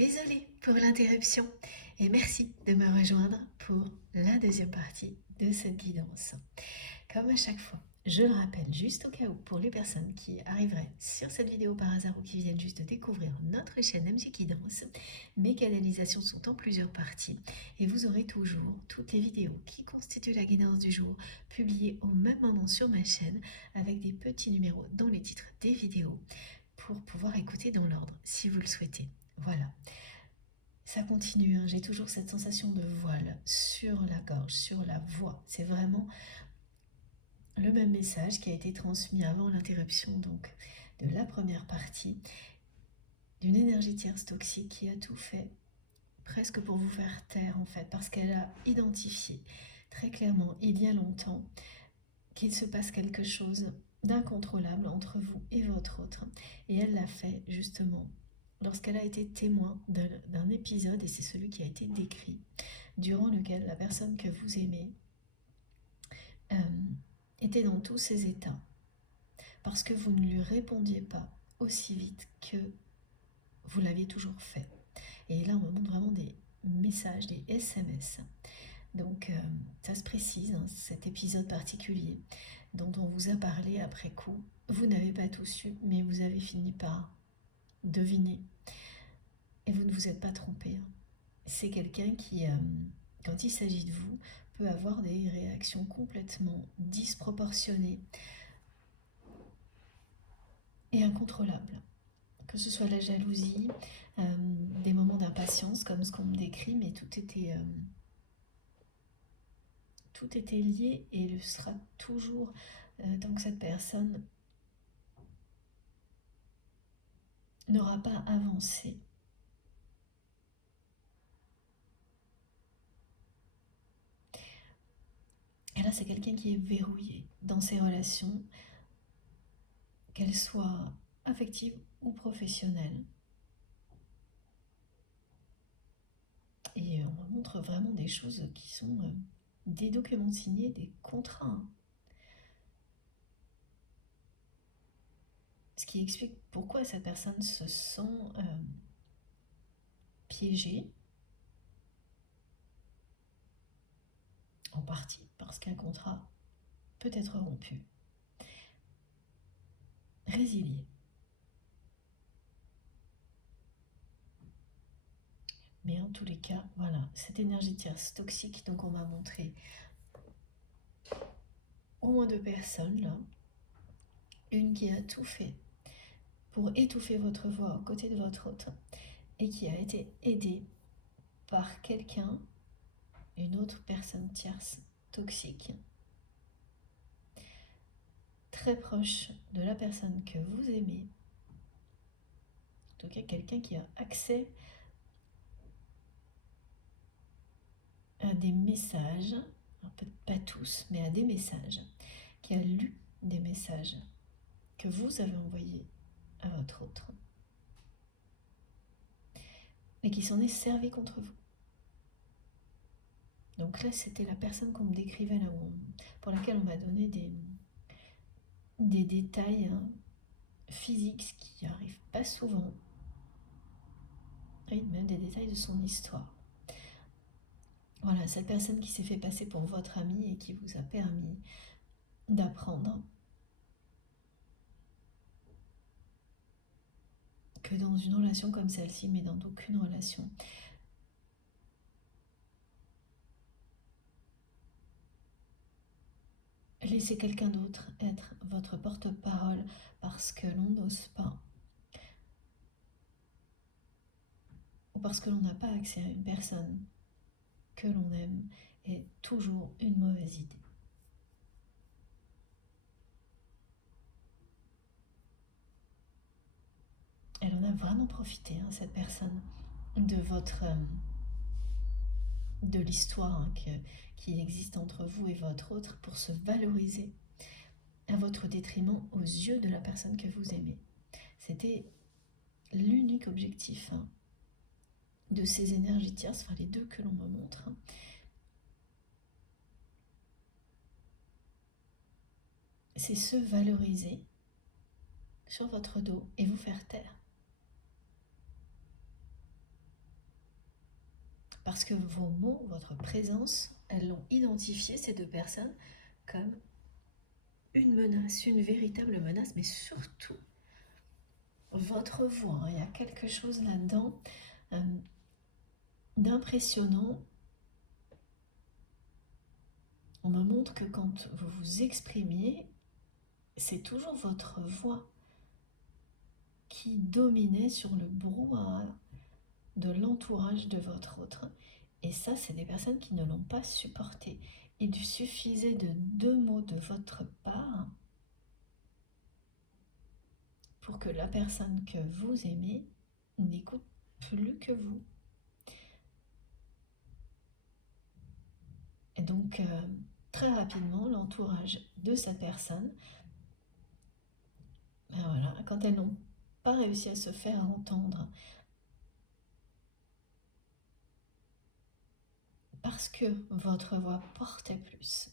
Désolée pour l'interruption et merci de me rejoindre pour la deuxième partie de cette guidance. Comme à chaque fois, je le rappelle juste au cas où pour les personnes qui arriveraient sur cette vidéo par hasard ou qui viennent juste de découvrir notre chaîne MG Guidance, mes canalisations sont en plusieurs parties et vous aurez toujours toutes les vidéos qui constituent la guidance du jour publiées au même moment sur ma chaîne avec des petits numéros dans les titres des vidéos pour pouvoir écouter dans l'ordre si vous le souhaitez. Voilà, ça continue, hein. J'ai toujours cette sensation de voile sur la gorge, sur la voix. C'est vraiment le même message qui a été transmis avant l'interruption donc de la première partie d'une énergie tierce toxique qui a tout fait presque pour vous faire taire en fait, parce qu'elle a identifié très clairement il y a longtemps qu'il se passe quelque chose d'incontrôlable entre vous et votre autre, et elle l'a fait justement lorsqu'elle a été témoin d'un épisode, et c'est celui qui a été décrit, durant lequel la personne que vous aimez euh, était dans tous ses états, parce que vous ne lui répondiez pas aussi vite que vous l'aviez toujours fait. Et là, on me montre vraiment des messages, des SMS. Donc, ça se précise, hein, cet épisode particulier dont on vous a parlé après coup. Vous n'avez pas tout su, mais vous avez fini par deviner. Et vous ne vous êtes pas trompé. Hein. C'est quelqu'un qui, quand il s'agit de vous, peut avoir des réactions complètement disproportionnées et incontrôlables. Que ce soit la jalousie, des moments d'impatience comme ce qu'on me décrit, mais tout était lié et le sera toujours tant que cette personne n'aura pas avancé. Et là, c'est quelqu'un qui est verrouillé dans ses relations, qu'elles soient affectives ou professionnelles. Et on me montre vraiment des choses qui sont des documents signés, des contrats. Hein. Ce qui explique pourquoi cette personne se sent piégée, en partie parce qu'un contrat peut être rompu. Résilier. Mais en tous les cas, voilà, cette énergie tierce toxique, donc on m'a montré au moins 2 personnes là. Une qui a tout fait pour étouffer votre voix aux côtés de votre autre et qui a été aidée par quelqu'un, une autre personne tierce toxique, très proche de la personne que vous aimez, en tout cas quelqu'un qui a accès à des messages, peut-être pas tous, mais à des messages, qui a lu des messages que vous avez envoyés à votre autre et qui s'en est servi contre vous. Donc là, c'était la personne qu'on me décrivait là, pour laquelle on m'a donné des détails physiques qui n'arrivent pas souvent, oui, même des détails de son histoire. Voilà, cette personne qui s'est fait passer pour votre ami et qui vous a permis d'apprendre que dans une relation comme celle-ci, mais dans aucune relation, laissez quelqu'un d'autre être votre porte-parole parce que l'on n'ose pas ou parce que l'on n'a pas accès à une personne que l'on aime est toujours une mauvaise idée. Elle en a vraiment profité, hein, cette personne, de l'histoire qui existe entre vous et votre autre pour se valoriser à votre détriment aux yeux de la personne que vous aimez. C'était l'unique objectif de ces énergies tierces, enfin les deux que l'on me montre. C'est se valoriser sur votre dos et vous faire taire. parce que vos mots, votre présence, elles l'ont identifié, ces deux personnes, comme une menace, une véritable menace, mais surtout votre voix. Il y a quelque chose là-dedans d'impressionnant. On me montre que quand vous vous exprimiez, c'est toujours votre voix qui dominait sur le brouhaha de l'entourage de votre autre. Et ça, c'est des personnes qui ne l'ont pas supporté. Il suffisait de 2 mots de votre part pour que la personne que vous aimez n'écoute plus que vous. Et donc, très rapidement, l'entourage de cette personne, ben voilà, quand elles n'ont pas réussi à se faire entendre, parce que votre voix portait plus,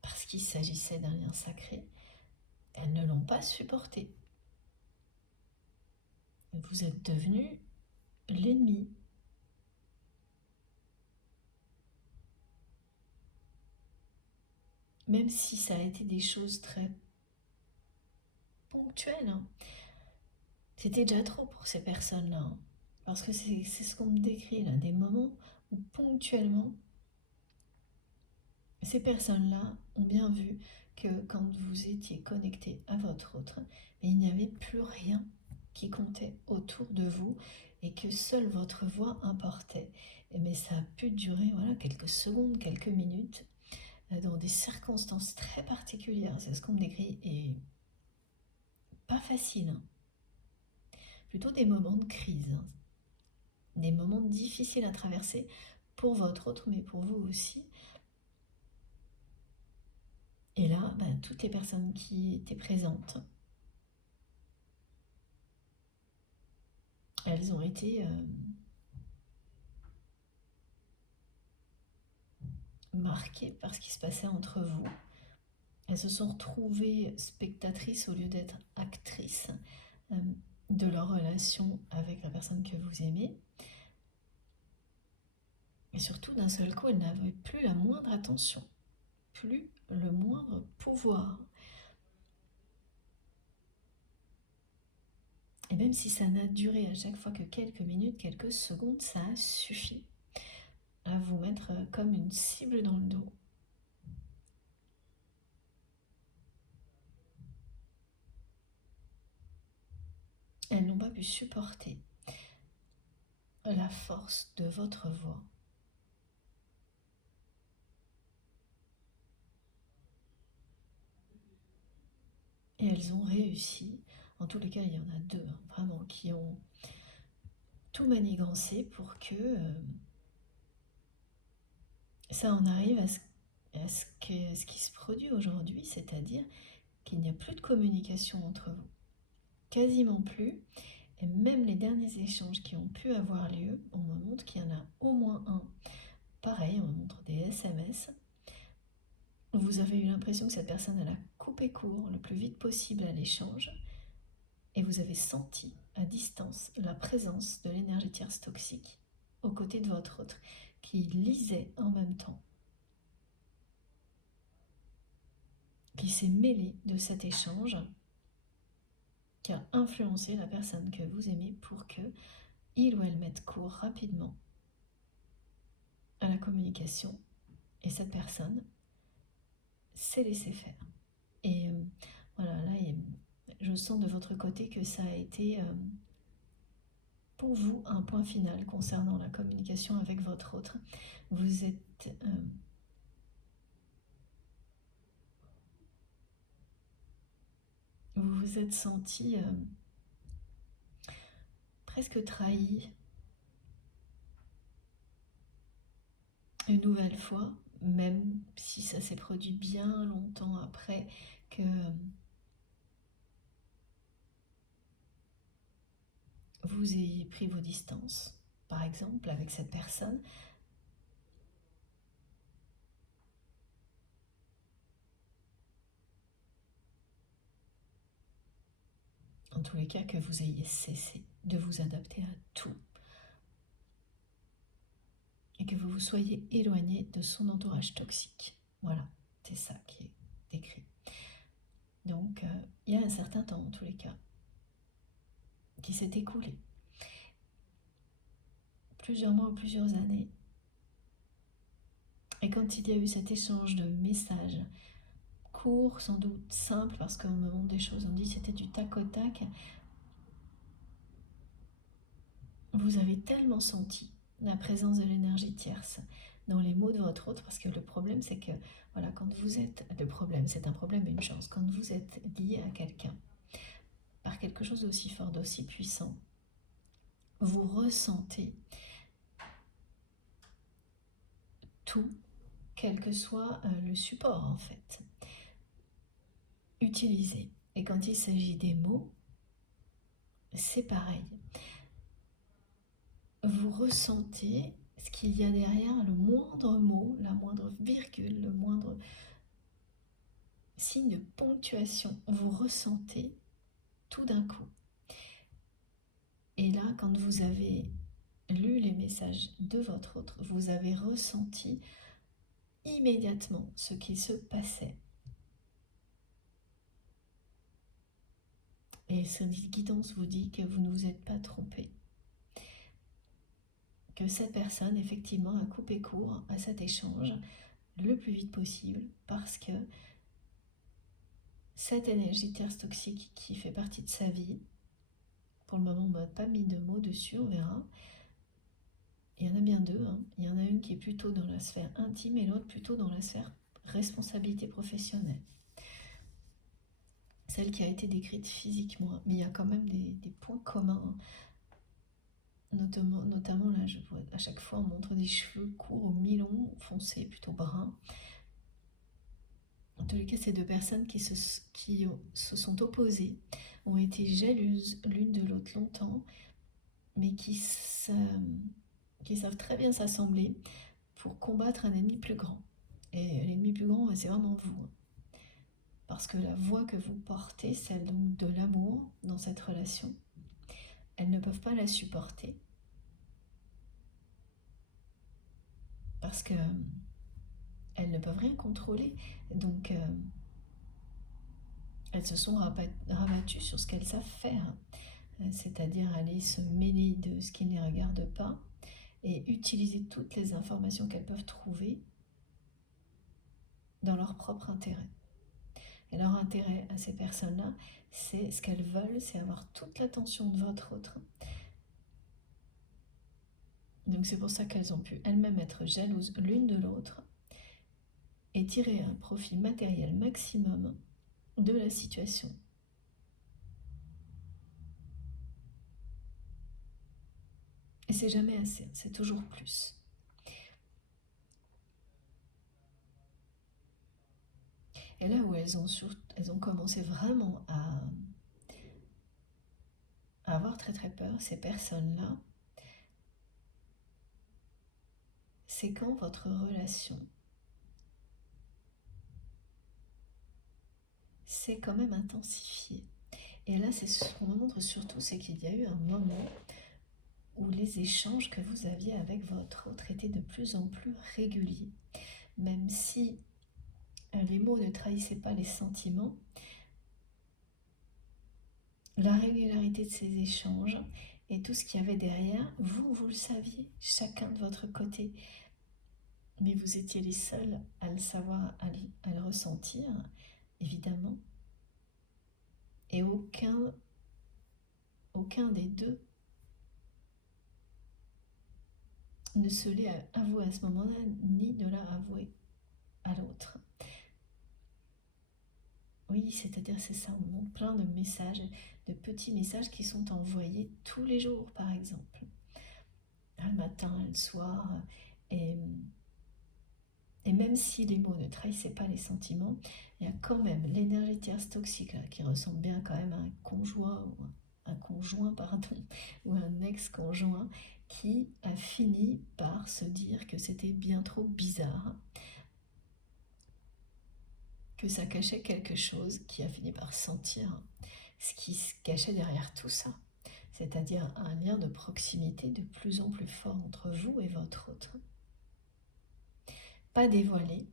parce qu'il s'agissait d'un lien sacré, elles ne l'ont pas supporté. Vous êtes devenu l'ennemi. Même si ça a été des choses très ponctuelles, hein. C'était déjà trop pour ces personnes-là, hein. Parce que c'est ce qu'on me décrit là, des moments où ponctuellement, ces personnes-là ont bien vu que quand vous étiez connecté à votre autre, il n'y avait plus rien qui comptait autour de vous et que seule votre voix importait. Mais ça a pu durer quelques secondes, quelques minutes, dans des circonstances très particulières. C'est ce qu'on me décrit et pas facile, hein. Plutôt des moments de crise, hein. Des moments difficiles à traverser pour votre autre, mais pour vous aussi. Et là, toutes les personnes qui étaient présentes, elles ont été marquées par ce qui se passait entre vous. Elles se sont retrouvées spectatrices au lieu d'être actrices de leur relation avec la personne que vous aimez. Et surtout, d'un seul coup, elles n'avaient plus la moindre attention, plus le moindre pouvoir. Et même si ça n'a duré à chaque fois que quelques minutes, quelques secondes, ça a suffi à vous mettre comme une cible dans le dos. Elles n'ont pas pu supporter la force de votre voix. Et elles ont réussi, en tous les cas il y en a 2, hein, vraiment, qui ont tout manigancé pour que ça en arrive à ce qui se produit aujourd'hui, c'est-à-dire qu'il n'y a plus de communication entre vous. Quasiment plus. Et même les derniers échanges qui ont pu avoir lieu, on me montre qu'il y en a au moins un. Pareil, on me montre des SMS. Vous avez eu l'impression que cette personne elle a coupé court le plus vite possible à l'échange et vous avez senti à distance la présence de l'énergie tierce toxique aux côtés de votre autre qui lisait en même temps, qui s'est mêlé de cet échange, qui a influencé la personne que vous aimez pour que il ou elle mette court rapidement à la communication. Et cette personne s'est laissée faire. Et voilà, là, je sens de votre côté que ça a été pour vous un point final concernant la communication avec votre autre. Vous êtes vous vous êtes senti presque trahi une nouvelle fois, même si ça s'est produit bien longtemps après que vous ayez pris vos distances, par exemple, avec cette personne. En tous les cas, que vous ayez cessé de vous adapter à tout, et que vous vous soyez éloigné de son entourage toxique. Voilà, c'est ça qui est décrit. Donc, il y a un certain temps, en tous les cas, qui s'est écoulé. Plusieurs mois ou plusieurs années. Et quand il y a eu cet échange de messages, court, sans doute simple, parce qu'on me montre des choses, on dit c'était du tac au tac, vous avez tellement senti la présence de l'énergie tierce dans les mots de votre autre, parce que le problème c'est que, voilà, quand vous êtes, le problème, c'est un problème et une chance, quand vous êtes lié à quelqu'un, par quelque chose d'aussi fort, d'aussi puissant, vous ressentez tout, quel que soit le support en fait, utilisé. Et quand il s'agit des mots, c'est pareil. Vous ressentez ce qu'il y a derrière le moindre mot, la moindre virgule, le moindre signe de ponctuation. Vous ressentez tout d'un coup. Et là, quand vous avez lu les messages de votre autre, vous avez ressenti immédiatement ce qui se passait. Et cette guidance vous dit que vous ne vous êtes pas trompé. Que cette personne, effectivement, a coupé court à cet échange le plus vite possible parce que cette énergie tierce toxique qui fait partie de sa vie, pour le moment, on m'a pas mis de mots dessus, on verra. Il y en a bien deux. Il y en a une qui est plutôt dans la sphère intime et l'autre plutôt dans la sphère responsabilité professionnelle. Celle qui a été décrite physiquement, mais il y a quand même des points communs. Notamment là, je vois à chaque fois on montre des cheveux courts au mi-long, foncés, plutôt bruns. En tous les cas, ces deux personnes qui se sont opposées, ont été jalouses l'une de l'autre longtemps, mais qui savent très bien s'assembler pour combattre un ennemi plus grand. Et l'ennemi plus grand, c'est vraiment vous. Parce que la voix que vous portez, celle donc de l'amour dans cette relation, elles ne peuvent pas la supporter. Parce que elles ne peuvent rien contrôler. Donc, elles se sont rabattues sur ce qu'elles savent faire. C'est-à-dire aller se mêler de ce qui ne les regarde pas et utiliser toutes les informations qu'elles peuvent trouver dans leur propre intérêt. Et leur intérêt à ces personnes-là, c'est ce qu'elles veulent, c'est avoir toute l'attention de votre autre. Donc c'est pour ça qu'elles ont pu elles-mêmes être jalouses l'une de l'autre et tirer un profit matériel maximum de la situation. Et c'est jamais assez, c'est toujours plus. Et là où elles ont commencé vraiment à avoir très très peur, ces personnes-là, c'est quand votre relation s'est quand même intensifiée. Et là, c'est ce qu'on me montre surtout, c'est qu'il y a eu un moment où les échanges que vous aviez avec votre autre étaient de plus en plus réguliers. Même si les mots ne trahissaient pas les sentiments, la régularité de ces échanges et tout ce qu'il y avait derrière, vous le saviez, chacun de votre côté. Mais vous étiez les seuls à le savoir, à le ressentir, évidemment. Et aucun des deux ne se l'est avoué à ce moment-là, ni ne l'a avoué à l'autre. Oui, c'est-à-dire c'est ça, on montre plein de messages, de petits messages qui sont envoyés tous les jours, par exemple. Le matin, le soir, et même si les mots ne trahissaient pas les sentiments, il y a quand même l'énergie tierce toxique là, qui ressemble bien quand même à un conjoint ou un ex-conjoint qui a fini par se dire que c'était bien trop bizarre, que ça cachait quelque chose, qui a fini par sentir ce qui se cachait derrière tout ça, c'est-à-dire un lien de proximité de plus en plus fort entre vous et votre autre. pas dévoilé,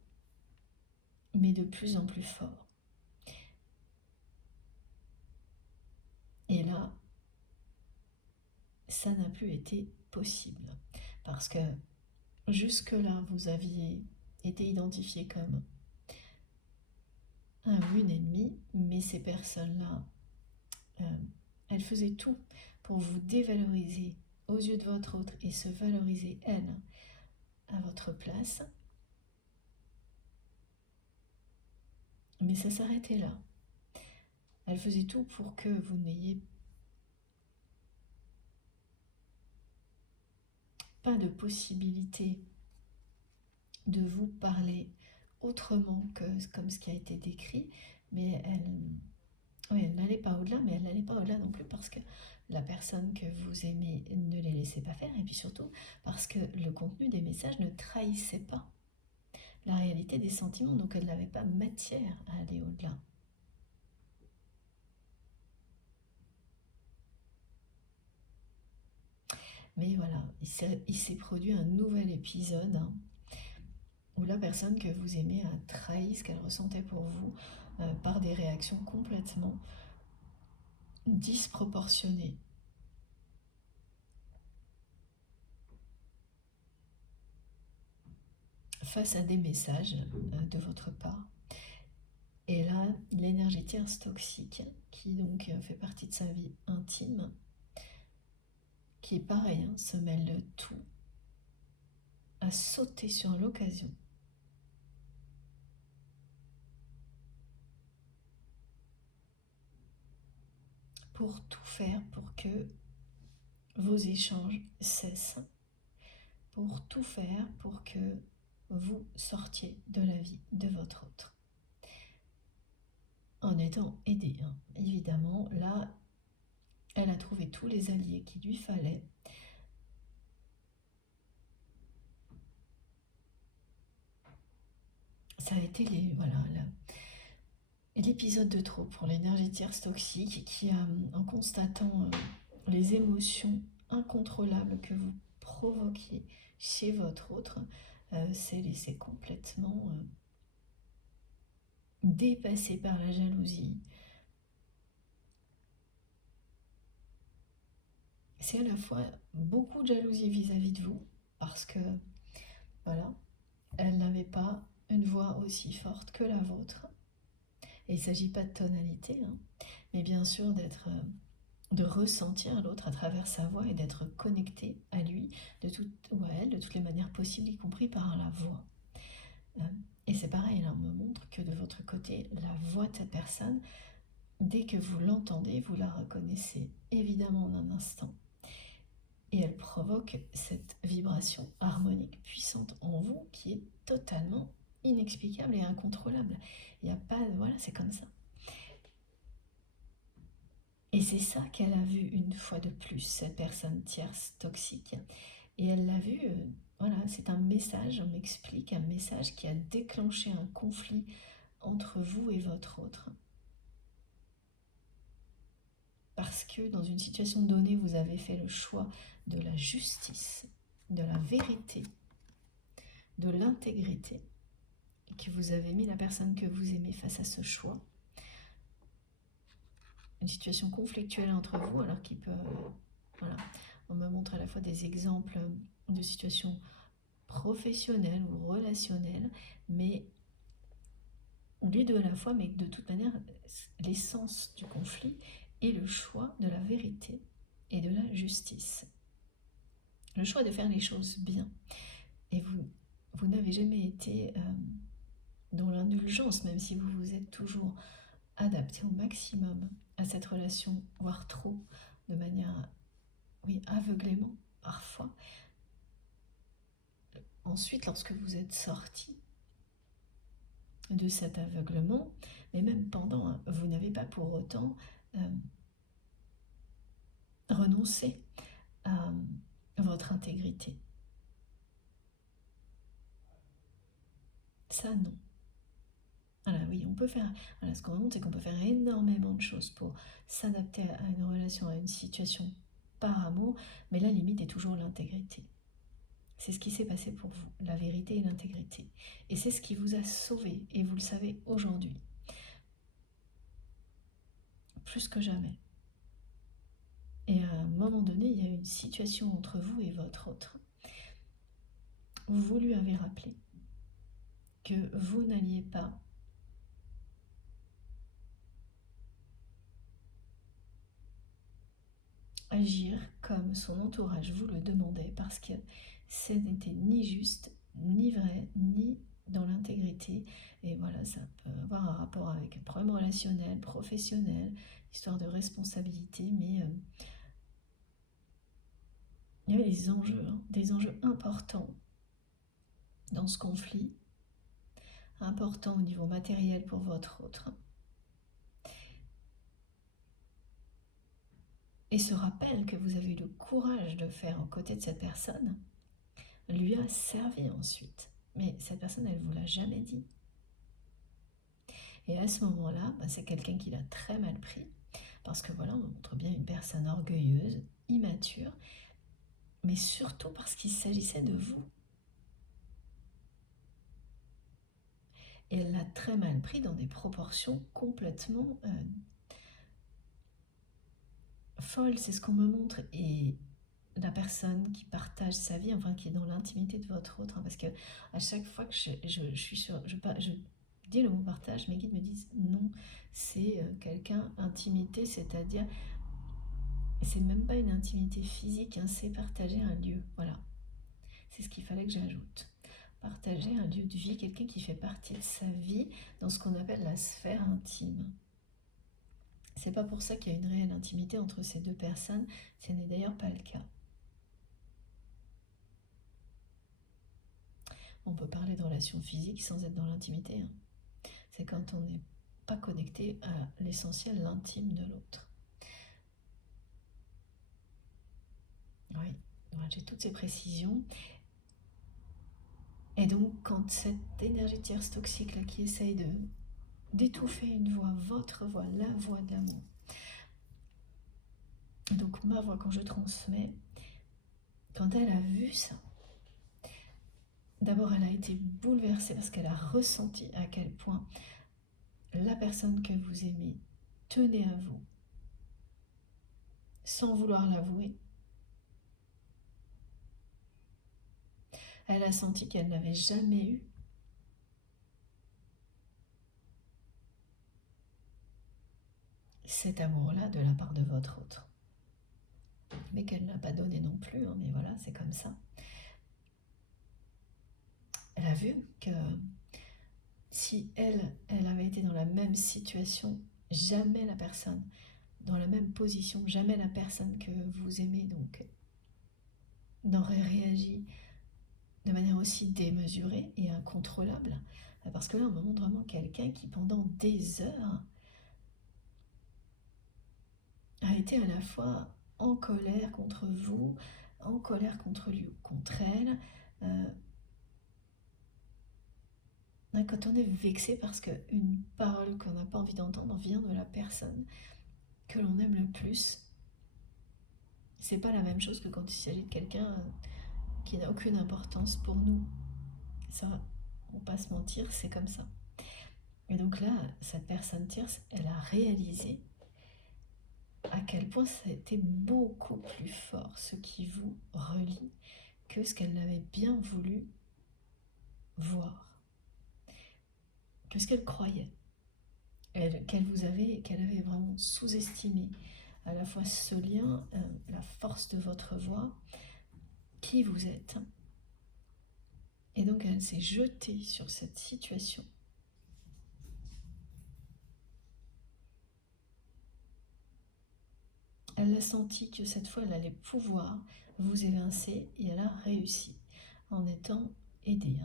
mais de plus en plus fort. Et là, ça n'a plus été possible. Parce que jusque-là, vous aviez été identifié comme une ennemie, mais ces personnes-là, elles faisaient tout pour vous dévaloriser aux yeux de votre autre et se valoriser, elles, à votre place. Mais ça s'arrêtait là. Elles faisaient tout pour que vous n'ayez pas de possibilité de vous parler autrement que comme ce qui a été décrit, mais elle n'allait pas au-delà, mais elle n'allait pas au-delà non plus parce que la personne que vous aimez ne les laissait pas faire, et puis surtout parce que le contenu des messages ne trahissait pas la réalité des sentiments, donc elle n'avait pas matière à aller au-delà. Mais voilà, il s'est produit un nouvel épisode où la personne que vous aimez a trahi ce qu'elle ressentait pour vous par des réactions complètement disproportionnées. Face à des messages de votre part. Et là, l'énergie tierce toxique, qui donc fait partie de sa vie intime, qui est pareil, hein, se mêle de tout, a sauté sur l'occasion pour tout faire pour que vos échanges cessent, pour tout faire pour que vous sortiez de la vie de votre autre. En étant aidé, hein. Évidemment, là, elle a trouvé tous les alliés qu'il lui fallait. Ça a été l'épisode de trop pour l'énergie tierce toxique qui, en constatant les émotions incontrôlables que vous provoquiez chez votre autre, s'est laissé complètement dépassé par la jalousie. C'est à la fois beaucoup de jalousie vis-à-vis de vous, parce que, voilà, elle n'avait pas une voix aussi forte que la vôtre. Et il ne s'agit pas de tonalité, hein, mais bien sûr de ressentir l'autre à travers sa voix et d'être connecté à lui ou à elle de toutes les manières possibles, y compris par la voix. Et c'est pareil, là, on me montre que de votre côté, la voix de cette personne, dès que vous l'entendez, vous la reconnaissez évidemment en un instant. Et elle provoque cette vibration harmonique puissante en vous qui est totalement inexplicable et incontrôlable. Il n'y a pas, voilà, c'est comme ça. Et c'est ça qu'elle a vu une fois de plus, cette personne tierce toxique. Et elle l'a vu, voilà, c'est un message, on m'explique, un message qui a déclenché un conflit entre vous et votre autre. Parce que dans une situation donnée, vous avez fait le choix de la justice, de la vérité, de l'intégrité, et que vous avez mis la personne que vous aimez face à ce choix. Une situation conflictuelle entre vous, alors qu'il peut... voilà, on me montre à la fois des exemples de situations professionnelles ou relationnelles, mais les deux à la fois, mais de toute manière, l'essence du conflit est le choix de la vérité et de la justice. Le choix de faire les choses bien. Et vous n'avez jamais été dans l'indulgence, même si vous vous êtes toujours adapté au maximum à cette relation, voire trop, de manière, oui, aveuglément, parfois. Ensuite, lorsque vous êtes sorti de cet aveuglement, mais même pendant, hein, vous n'avez pas pour autant renoncé à votre intégrité. Ça, non. Voilà, oui, on peut faire... Voilà, ce qu'on montre, c'est qu'on peut faire énormément de choses pour s'adapter à une relation, à une situation par amour, mais la limite est toujours l'intégrité. C'est ce qui s'est passé pour vous, la vérité et l'intégrité. Et c'est ce qui vous a sauvé, et vous le savez aujourd'hui. Plus que jamais. Et à un moment donné, il y a une situation entre vous et votre autre. Vous lui avez rappelé que vous n'alliez pas agir comme son entourage vous le demandait, parce que ce n'était ni juste, ni vrai, ni dans l'intégrité. Et voilà, ça peut avoir un rapport avec un problème relationnel, professionnel, histoire de responsabilité, mais il y avait des enjeux importants dans ce conflit, importants au niveau matériel pour votre autre. Et ce rappel que vous avez eu le courage de faire aux côtés de cette personne lui a servi ensuite. Mais cette personne, elle ne vous l'a jamais dit. Et à ce moment-là, c'est quelqu'un qui l'a très mal pris, parce que voilà, on montre bien une personne orgueilleuse, immature, mais surtout parce qu'il s'agissait de vous. Et elle l'a très mal pris dans des proportions complètement folles, c'est ce qu'on me montre. Et la personne qui partage sa vie, enfin qui est dans l'intimité de votre autre, parce que à chaque fois que je suis sur, je dis le mot partage, mes guides me disent non, c'est quelqu'un, intimité, c'est-à-dire, c'est même pas une intimité physique, hein, c'est partager un lieu, voilà. C'est ce qu'il fallait que j'ajoute. Partager un lieu de vie, quelqu'un qui fait partie de sa vie dans ce qu'on appelle la sphère intime. C'est pas pour ça qu'il y a une réelle intimité entre ces deux personnes, ce n'est d'ailleurs pas le cas. On peut parler de relations physiques sans être dans l'intimité. Hein. C'est quand on n'est pas connecté à l'essentiel, l'intime de l'autre. Oui, voilà, j'ai toutes ces précisions. Et donc, quand cette énergie tierce toxique là, qui essaye d'étouffer une voix, votre voix, la voix de l'amour, donc ma voix quand je transmets, quand elle a vu ça, d'abord elle a été bouleversée parce qu'elle a ressenti à quel point la personne que vous aimez tenait à vous, sans vouloir l'avouer. Elle a senti qu'elle n'avait jamais eu cet amour-là de la part de votre autre. Mais qu'elle n'a pas donné non plus, hein, mais voilà, c'est comme ça. Elle a vu que si elle avait été dans la même situation, jamais la personne, dans la même position, jamais la personne que vous aimez donc n'aurait réagi de manière aussi démesurée et incontrôlable. Parce que là, on me montre vraiment quelqu'un qui, pendant des heures, a été à la fois en colère contre vous, en colère contre lui ou contre elle. Quand on est vexé parce qu'une parole qu'on n'a pas envie d'entendre vient de la personne que l'on aime le plus, c'est pas la même chose que quand il s'agit de quelqu'un qui n'a aucune importance pour nous. Ça, on va pas se mentir, c'est comme ça. Et donc là, cette personne tierce, elle a réalisé à quel point ça a été beaucoup plus fort ce qui vous relie que ce qu'elle avait bien voulu voir, que ce qu'elle croyait, qu'elle avait vraiment sous-estimé à la fois ce lien, la force de votre voix, qui vous êtes. Et donc elle s'est jetée sur cette situation. Elle a senti que cette fois elle allait pouvoir vous évincer et elle a réussi en étant aidée.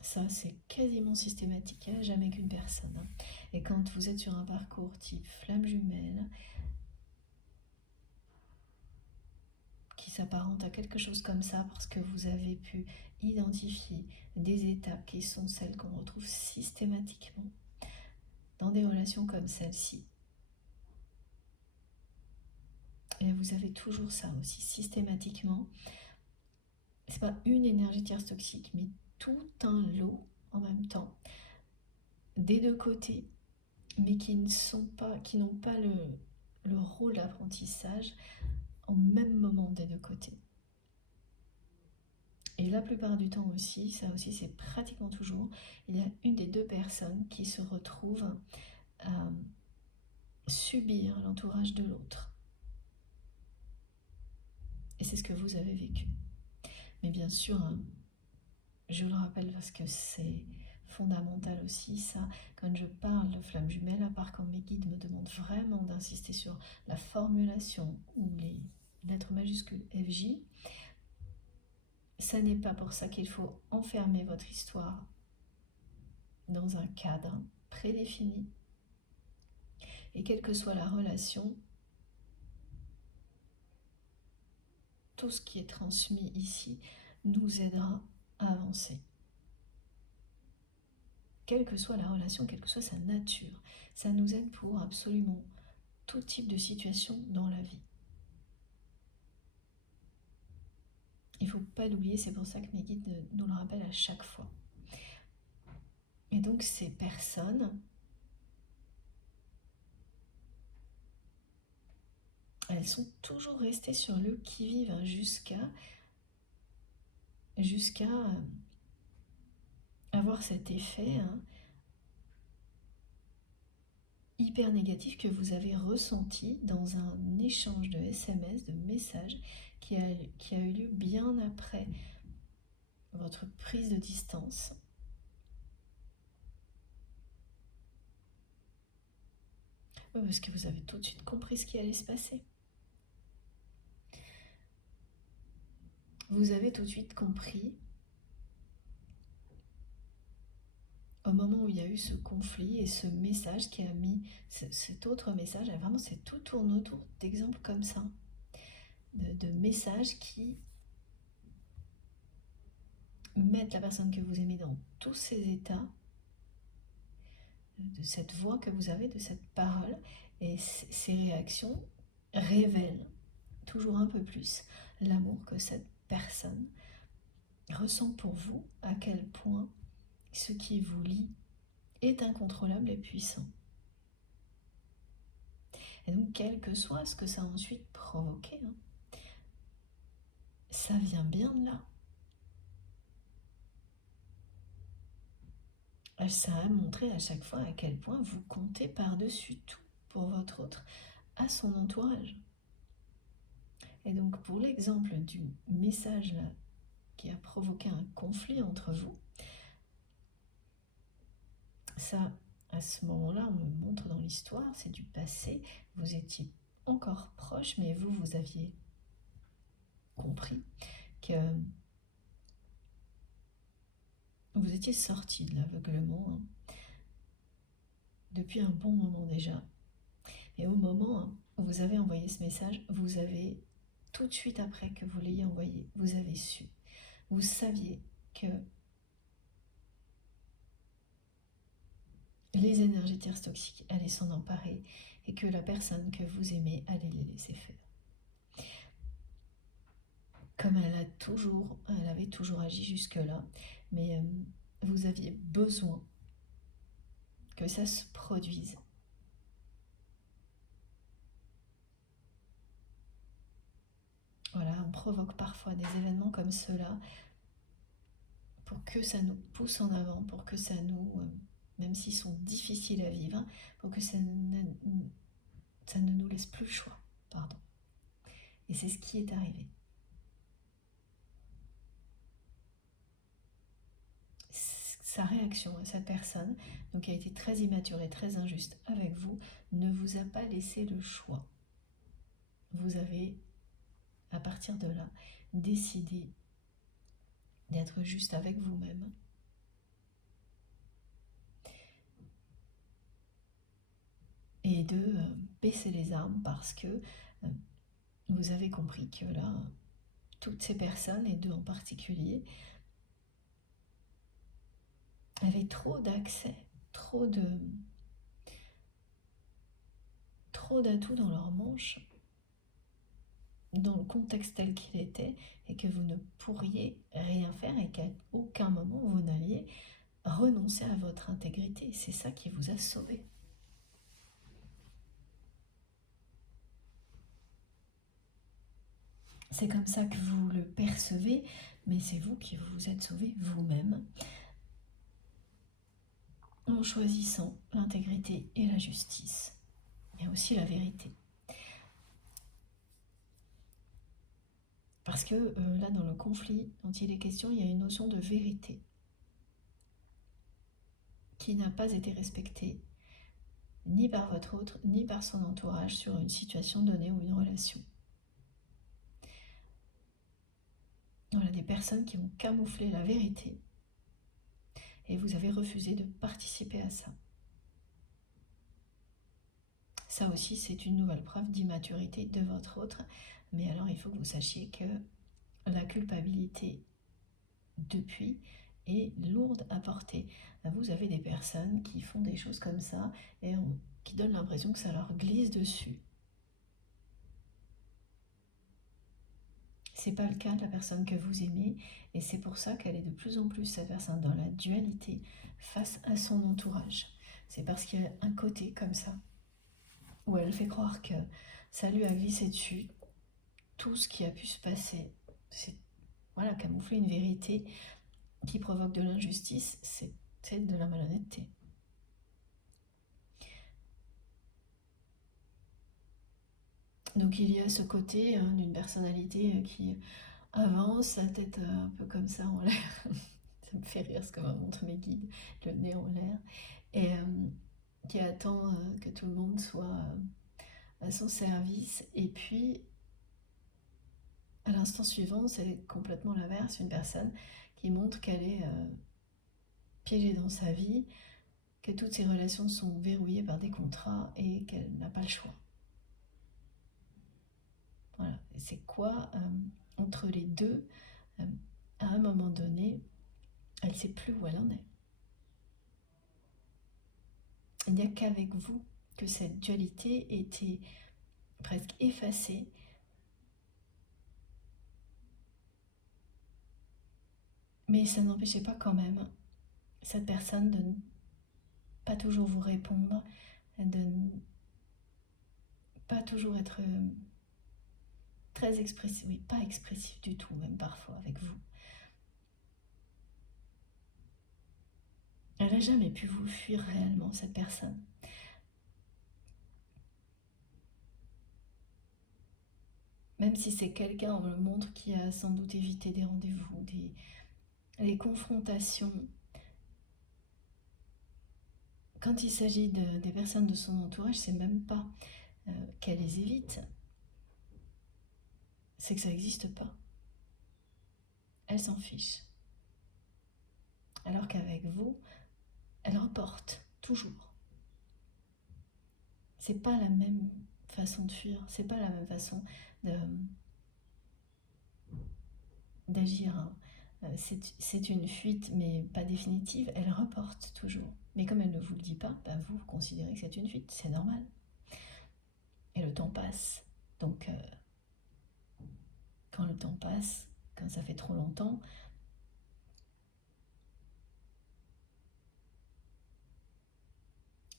Ça, c'est quasiment systématique, il n'y a jamais qu'une personne. Et quand vous êtes sur un parcours type flamme jumelle, qui s'apparente à quelque chose comme ça, parce que vous avez pu identifier des étapes qui sont celles qu'on retrouve systématiquement dans des relations comme celle-ci. Et vous avez toujours ça aussi, systématiquement. c'est pas une énergie tierce toxique, mais tout un lot en même temps, des deux côtés, mais qui n'ont pas le rôle d'apprentissage au même moment des deux côtés. Et la plupart du temps aussi, ça aussi c'est pratiquement toujours, il y a une des deux personnes qui se retrouve à subir l'entourage de l'autre. Et c'est ce que vous avez vécu. Mais bien sûr, hein, je le rappelle parce que c'est fondamental aussi ça, quand je parle de flamme jumelle, à part quand mes guides me demandent vraiment d'insister sur la formulation ou les lettres majuscules FJ, ça n'est pas pour ça qu'il faut enfermer votre histoire dans un cadre prédéfini. Et quelle que soit la relation, tout ce qui est transmis ici nous aidera à avancer. Quelle que soit la relation, quelle que soit sa nature, ça nous aide pour absolument tout type de situation dans la vie. Il ne faut pas l'oublier, c'est pour ça que mes guides nous le rappellent à chaque fois. Et donc ces personnes, elles sont toujours restées sur le qui-vive hein, jusqu'à avoir cet effet hein, hyper négatif que vous avez ressenti dans un échange de SMS, de messages qui a eu lieu bien après votre prise de distance. Parce que vous avez tout de suite compris ce qui allait se passer. Vous avez tout de suite compris, au moment où il y a eu ce conflit et ce message qui a mis, cet autre message, vraiment c'est tout tourne autour d'exemples comme ça, de messages qui mettent la personne que vous aimez dans tous ces états, de cette voix que vous avez, de cette parole, et ces réactions révèlent toujours un peu plus l'amour que cette personne ressent pour vous, à quel point ce qui vous lie est incontrôlable et puissant. Et donc, quel que soit ce que ça a ensuite provoqué, hein, ça vient bien de là. Ça a montré à chaque fois à quel point vous comptez par-dessus tout pour votre autre, à son entourage. Et donc, pour l'exemple du message là, qui a provoqué un conflit entre vous, ça, à ce moment-là, on me montre dans l'histoire, c'est du passé, vous étiez encore proche, mais vous aviez compris que vous étiez sorti de l'aveuglement hein, depuis un bon moment déjà. Et au moment hein, où vous avez envoyé ce message, vous avez, tout de suite après que vous l'ayez envoyé, vous avez su, vous saviez que les énergies tierces toxiques allaient s'en emparer et que la personne que vous aimez allait les laisser faire. Comme elle avait toujours agi jusque-là, mais vous aviez besoin que ça se produise. Voilà, on provoque parfois des événements comme cela pour que ça nous pousse en avant, pour que ça nous, même s'ils sont difficiles à vivre, pour que ça ne nous laisse plus le choix. Pardon. Et c'est ce qui est arrivé. Sa réaction à cette personne, donc qui a été très immature et très injuste avec vous, ne vous a pas laissé le choix. Vous avez, à partir de là, décidé d'être juste avec vous-même. Et de baisser les armes parce que vous avez compris que là, toutes ces personnes, et deux en particulier, avaient trop d'accès, trop d'atouts dans leur manche dans le contexte tel qu'il était et que vous ne pourriez rien faire et qu'à aucun moment vous n'alliez renoncer à votre intégrité. C'est ça qui vous a sauvé. C'est comme ça que vous le percevez, mais c'est vous qui vous êtes sauvé vous-même en choisissant l'intégrité et la justice, mais aussi la vérité. Parce que là, dans le conflit dont il est question, il y a une notion de vérité qui n'a pas été respectée ni par votre autre, ni par son entourage sur une situation donnée ou une relation. Voilà, des personnes qui ont camouflé la vérité et vous avez refusé de participer à ça. Ça aussi, c'est une nouvelle preuve d'immaturité de votre autre. Mais alors, il faut que vous sachiez que la culpabilité, depuis, est lourde à porter. Vous avez des personnes qui font des choses comme ça et qui donnent l'impression que ça leur glisse dessus. C'est pas le cas de la personne que vous aimez et c'est pour ça qu'elle est de plus en plus, cette personne, dans la dualité face à son entourage. C'est parce qu'il y a un côté comme ça où elle fait croire que ça lui a glissé dessus. Tout ce qui a pu se passer, c'est voilà, camoufler une vérité qui provoque de l'injustice, c'est de la malhonnêteté. Donc il y a ce côté d'une personnalité qui avance, la tête un peu comme ça en l'air. Ça me fait rire ce que me montrent mes guides, le nez en l'air. Et qui attend que tout le monde soit à son service. Et puis, à l'instant suivant, c'est complètement l'inverse. Une personne qui montre qu'elle est piégée dans sa vie, que toutes ses relations sont verrouillées par des contrats et qu'elle n'a pas le choix. Voilà. Et c'est quoi entre les deux à un moment donné, elle ne sait plus où elle en est. Il n'y a qu'avec vous que cette dualité était presque effacée. Mais ça n'empêchait pas quand même cette personne de ne pas toujours vous répondre, de ne pas toujours être très expressif, oui, pas expressif du tout, même parfois avec vous. Elle n'a jamais pu vous fuir réellement, cette personne. Même si c'est quelqu'un, on me le montre, qui a sans doute évité des rendez-vous, des confrontations. Quand il s'agit des personnes de son entourage, c'est même pas qu'elle les évite, c'est que ça n'existe pas. Elle s'en fiche. Alors qu'avec vous, elle reporte toujours. C'est pas la même façon de fuir, c'est pas la même façon d'agir. Hein. C'est une fuite, mais pas définitive. Elle reporte toujours. Mais comme elle ne vous le dit pas, bah vous considérez que c'est une fuite. C'est normal. Et le temps passe. Donc, quand le temps passe, quand ça fait trop longtemps,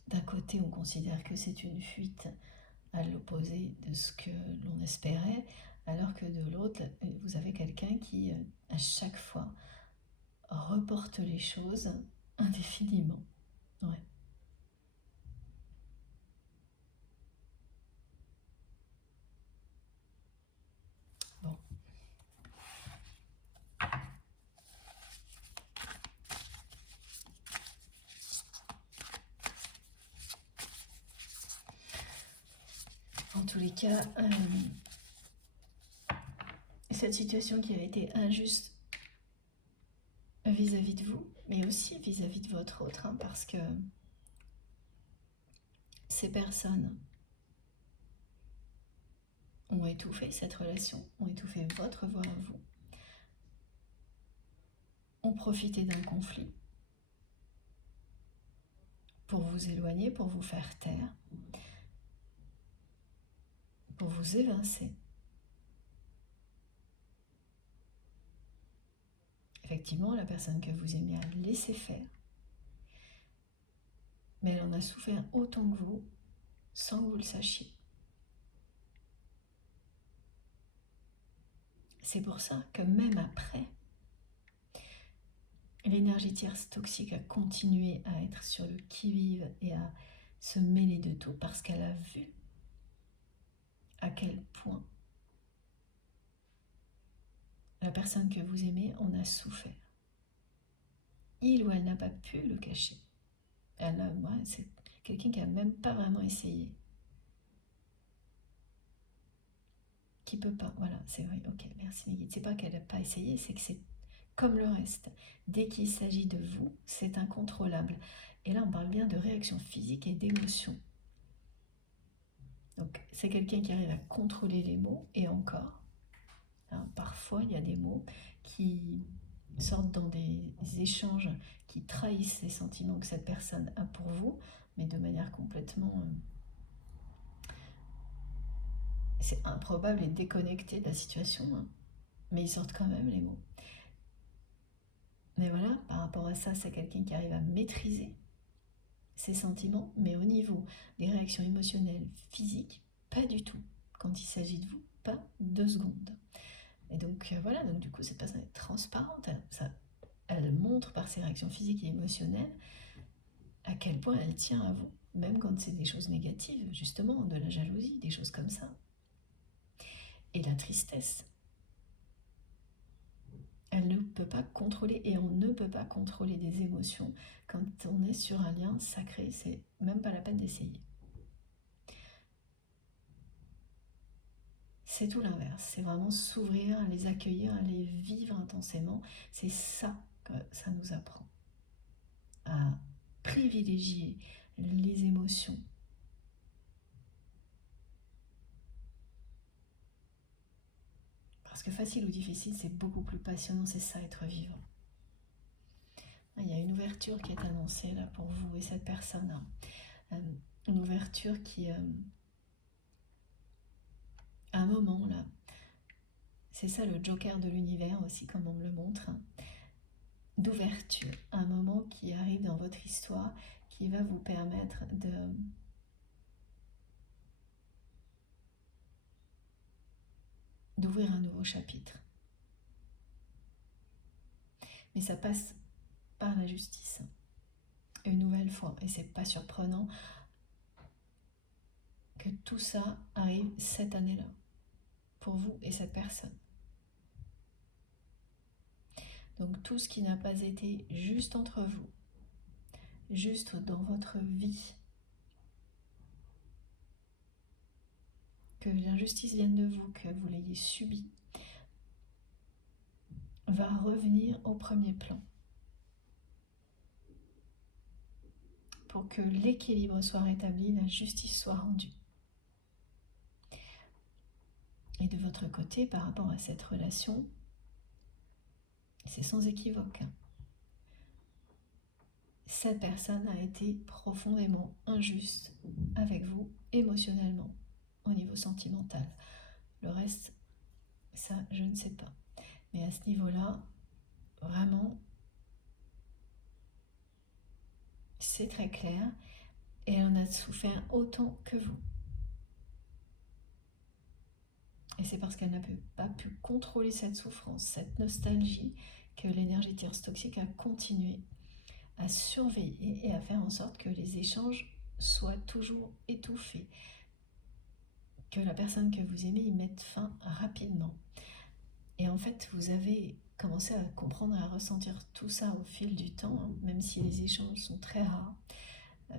d'un côté, on considère que c'est une fuite à l'opposé de ce que l'on espérait, alors que de l'autre, vous avez quelqu'un qui, à chaque fois, reporte les choses indéfiniment. Ouais. Bon. En tous les cas, cette situation qui a été injuste vis-à-vis de vous, mais aussi vis-à-vis de votre autre, hein, parce que ces personnes ont étouffé cette relation, ont étouffé votre voix à vous, ont profité d'un conflit pour vous éloigner, pour vous faire taire, pour vous évincer. Effectivement, la personne que vous aimez a laissé faire, mais elle en a souffert autant que vous, sans que vous le sachiez. C'est pour ça que même après, l'énergie tierce toxique a continué à être sur le qui-vive et à se mêler de tout parce qu'elle a vu à quel point la personne que vous aimez en a souffert. Il ou elle n'a pas pu le cacher. C'est quelqu'un qui n'a même pas vraiment essayé. Qui peut pas, voilà, c'est vrai, ok, merci mes guides. C'est pas qu'elle n'a pas essayé, c'est que c'est comme le reste. Dès qu'il s'agit de vous, c'est incontrôlable. Et là, on parle bien de réaction physique et d'émotion. Donc, c'est quelqu'un qui arrive à contrôler les mots, et encore, hein, parfois, il y a des mots qui sortent dans des échanges qui trahissent les sentiments que cette personne a pour vous, mais de manière complètement... c'est improbable et déconnecté de la situation, hein. Mais ils sortent quand même les mots. Mais voilà, par rapport à ça, c'est quelqu'un qui arrive à maîtriser ses sentiments, mais au niveau des réactions émotionnelles, physiques, pas du tout. Quand il s'agit de vous, pas 2 secondes. Et donc voilà, donc du coup cette personne est transparente, elle montre par ses réactions physiques et émotionnelles à quel point elle tient à vous, même quand c'est des choses négatives, justement, de la jalousie, des choses comme ça. Et la tristesse. Elle ne peut pas contrôler, et on ne peut pas contrôler des émotions quand on est sur un lien sacré, c'est même pas la peine d'essayer. C'est tout l'inverse, c'est vraiment s'ouvrir, à les accueillir, à les vivre intensément. C'est ça que ça nous apprend, à privilégier les émotions. Parce que facile ou difficile, c'est beaucoup plus passionnant, c'est ça être vivant. Il y a une ouverture qui est annoncée là pour vous et cette personne. Une ouverture qui, à un moment là, c'est ça le joker de l'univers aussi, comme on me le montre, d'ouverture, un moment qui arrive dans votre histoire qui va vous permettre d'ouvrir un nouveau chapitre. Mais ça passe par la justice, une nouvelle fois, et c'est pas surprenant que tout ça arrive cette année-là, pour vous et cette personne. Donc tout ce qui n'a pas été juste entre vous, juste dans votre vie, que l'injustice vienne de vous, que vous l'ayez subi, va revenir au premier plan. Pour que l'équilibre soit rétabli, la justice soit rendue. Et de votre côté, par rapport à cette relation, c'est sans équivoque. Cette personne a été profondément injuste avec vous, émotionnellement, au niveau sentimental. Le reste, ça, je ne sais pas. Mais à ce niveau-là, vraiment, c'est très clair. Et elle en a souffert autant que vous. Et c'est parce qu'elle n'a pas pu contrôler cette souffrance, cette nostalgie, que l'énergie tierce toxique a continué à surveiller et à faire en sorte que les échanges soient toujours étouffés, que la personne que vous aimez y mette fin rapidement. Et en fait, vous avez commencé à comprendre et à ressentir tout ça au fil du temps, hein, même si les échanges sont très rares,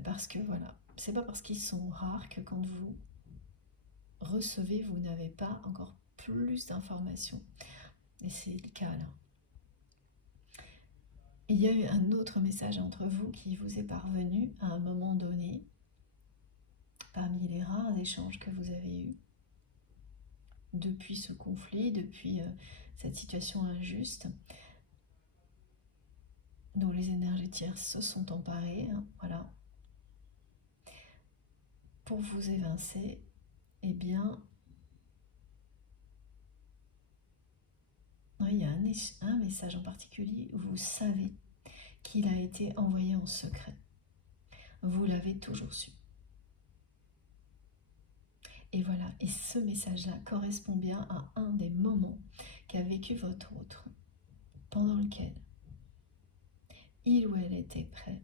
parce que voilà, c'est pas parce qu'ils sont rares que quand vous recevez, vous n'avez pas encore plus d'informations. Et c'est le cas là. Il y a eu un autre message entre vous qui vous est parvenu à un moment donné, parmi les rares échanges que vous avez eus, depuis ce conflit, depuis cette situation injuste, dont les énergies tierces se sont emparées, hein, voilà, pour vous évincer, eh bien, il il y a un message en particulier où vous savez qu'il a été envoyé en secret. Vous l'avez toujours su. Et voilà, et ce message-là correspond bien à un des moments qu'a vécu votre autre, pendant lequel il ou elle était prêt.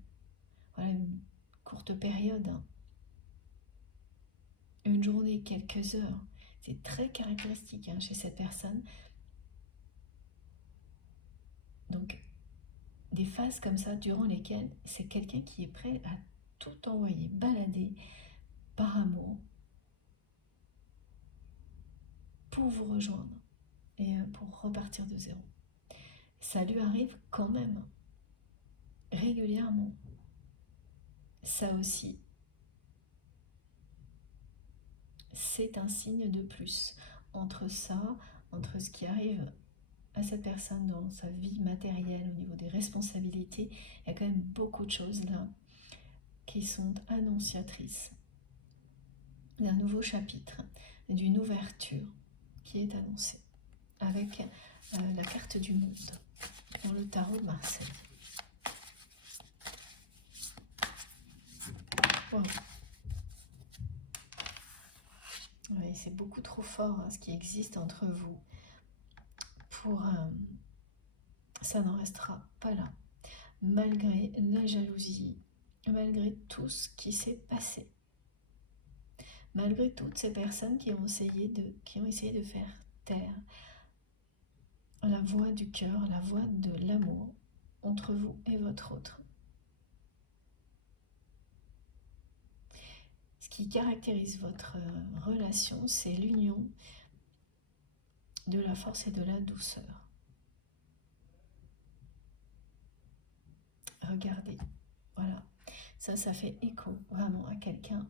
Voilà, une courte période, hein. Une journée, quelques heures. C'est très caractéristique hein, chez cette personne. Donc, des phases comme ça, durant lesquelles c'est quelqu'un qui est prêt à tout envoyer, balader par amour, pour vous rejoindre et pour repartir de zéro. Ça lui arrive quand même, régulièrement. Ça aussi, c'est un signe de plus. Entre ça, entre ce qui arrive à cette personne dans sa vie matérielle, au niveau des responsabilités, il y a quand même beaucoup de choses là qui sont annonciatrices d'un nouveau chapitre, d'une ouverture qui est annoncée avec la carte du monde dans le tarot de Marseille. Wow. Oui, c'est beaucoup trop fort hein, ce qui existe entre vous. Ça n'en restera pas là, malgré la jalousie, malgré tout ce qui s'est passé, malgré toutes ces personnes qui ont essayé de faire taire la voix du cœur, la voix de l'amour entre vous et votre autre. Ce qui caractérise votre relation, c'est l'union de la force et de la douceur. Regardez, voilà, ça fait écho vraiment à quelqu'un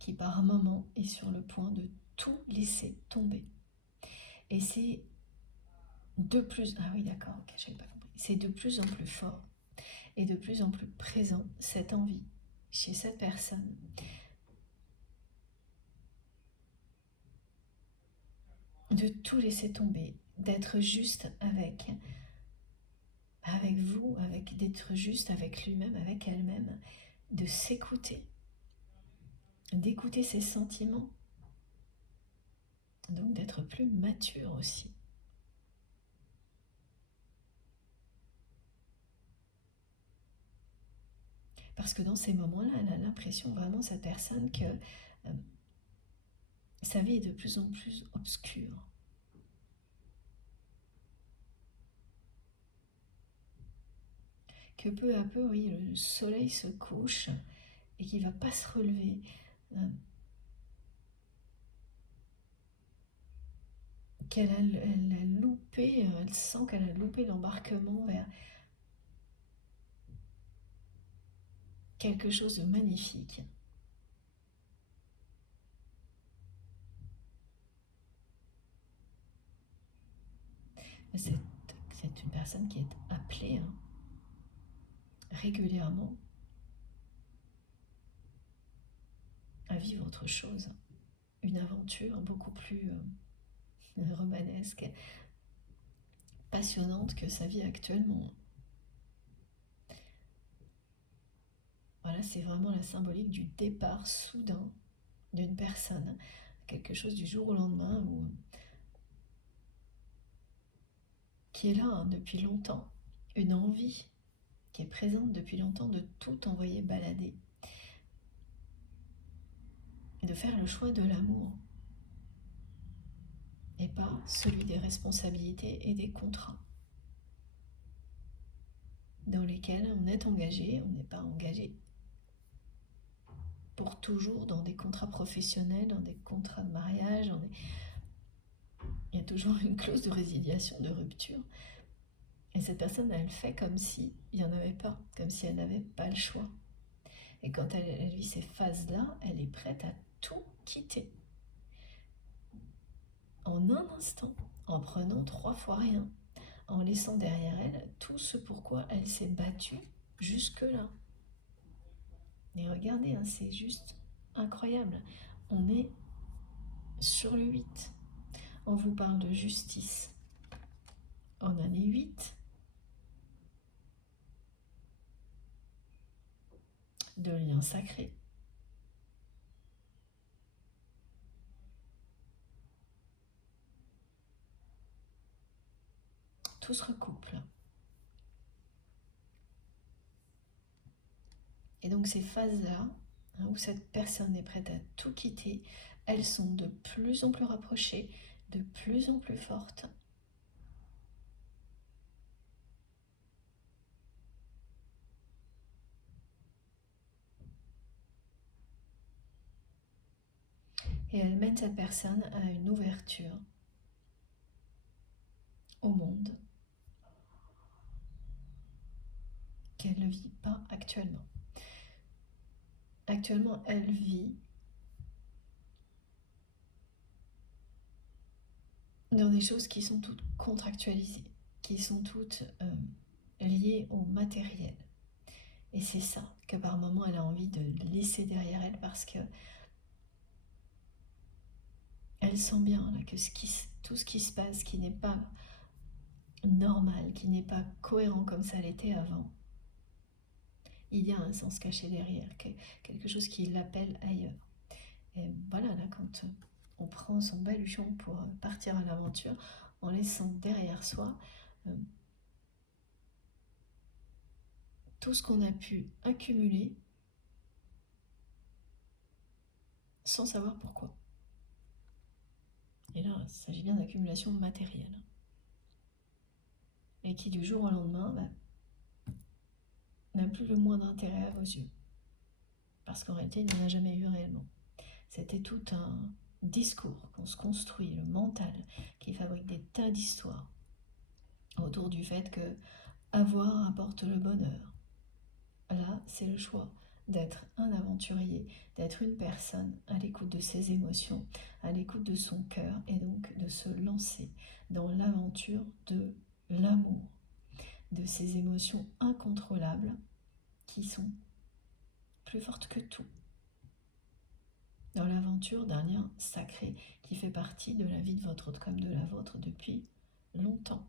qui par un moment est sur le point de tout laisser tomber. Et c'est de plus... Ah oui d'accord, ok, j'avais pas compris. C'est de plus en plus fort et de plus en plus présent cette envie chez cette personne de tout laisser tomber, d'être juste avec vous, d'être juste avec lui-même, avec elle-même, de s'écouter, d'écouter ses sentiments, donc d'être plus mature aussi. Parce que dans ces moments-là, elle a l'impression vraiment, cette personne, que sa vie est de plus en plus obscure. Que peu à peu, oui, le soleil se couche et qu'il ne va pas se relever. Elle a loupé, elle sent qu'elle a loupé l'embarquement vers quelque chose de magnifique. C'est une personne qui est appelée hein, régulièrement à vivre autre chose, une aventure beaucoup plus romanesque, passionnante que sa vie actuellement. Voilà, c'est vraiment la symbolique du départ soudain d'une personne, quelque chose du jour au lendemain qui est là hein, depuis longtemps, une envie qui est présente depuis longtemps de tout envoyer balader et de faire le choix de l'amour et pas celui des responsabilités et des contrats dans lesquels on est engagé, on n'est pas engagé pour toujours dans des contrats professionnels, dans des contrats de mariage, il y a toujours une clause de résiliation, de rupture. Et cette personne, elle fait comme s'il n'y en avait pas, comme si elle n'avait pas le choix. Et quand elle vit ces phases-là, elle est prête à tout quitter. En un instant, en prenant 3 fois rien, en laissant derrière elle tout ce pourquoi elle s'est battue jusque-là. Et regardez, hein, c'est juste incroyable. On est sur le 8. On vous parle de justice. en année 8 de liens sacrés. Tout se recouple. Et donc ces phases-là, où cette personne est prête à tout quitter, elles sont de plus en plus rapprochées, de plus en plus fortes. Et elles mènent cette personne à une ouverture au monde qu'elle ne vit pas actuellement. Actuellement, elle vit dans des choses qui sont toutes contractualisées, qui sont toutes liées au matériel. Et c'est ça que par moment elle a envie de laisser derrière elle, parce que elle sent bien là, que tout ce qui se passe, qui n'est pas normal, qui n'est pas cohérent comme ça l'était avant, il y a un sens caché derrière, quelque chose qui l'appelle ailleurs. Et voilà, là, quand on prend son baluchon pour partir à l'aventure, en laissant derrière soi tout ce qu'on a pu accumuler sans savoir pourquoi. Et là, il s'agit bien d'accumulation matérielle. Et qui, du jour au lendemain, n'a plus le moindre intérêt à vos yeux. Parce qu'en réalité, il n'en a jamais eu réellement. C'était tout un discours qu'on se construit, le mental, qui fabrique des tas d'histoires autour du fait que avoir apporte le bonheur. Là, c'est le choix d'être un aventurier, d'être une personne à l'écoute de ses émotions, à l'écoute de son cœur, et donc de se lancer dans l'aventure de l'amour, de ces émotions incontrôlables qui sont plus fortes que tout, dans l'aventure d'un lien sacré qui fait partie de la vie de votre autre comme de la vôtre depuis longtemps,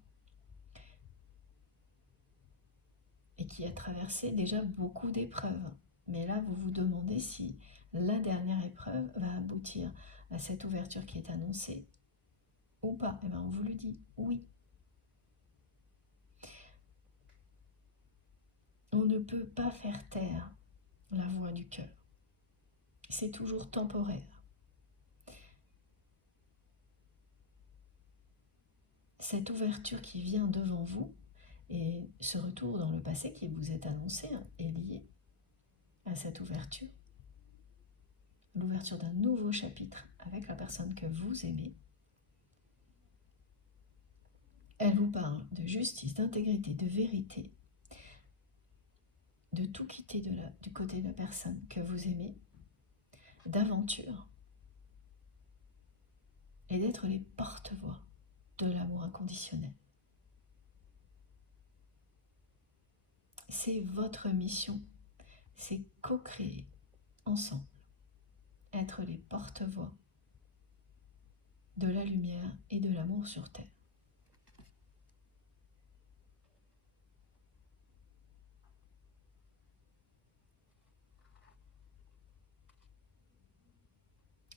et qui a traversé déjà beaucoup d'épreuves. Mais là, vous vous demandez si la dernière épreuve va aboutir à cette ouverture qui est annoncée ou pas. Et bien, on vous le dit, oui. On ne peut pas faire taire la voix du cœur. C'est toujours temporaire. Cette ouverture qui vient devant vous et ce retour dans le passé qui vous est annoncé est lié à cette ouverture. L'ouverture d'un nouveau chapitre avec la personne que vous aimez. Elle vous parle de justice, d'intégrité, de vérité, de tout quitter du côté de la personne que vous aimez, d'aventure, et d'être les porte-voix de l'amour inconditionnel. C'est votre mission, c'est co-créer ensemble, être les porte-voix de la lumière et de l'amour sur Terre.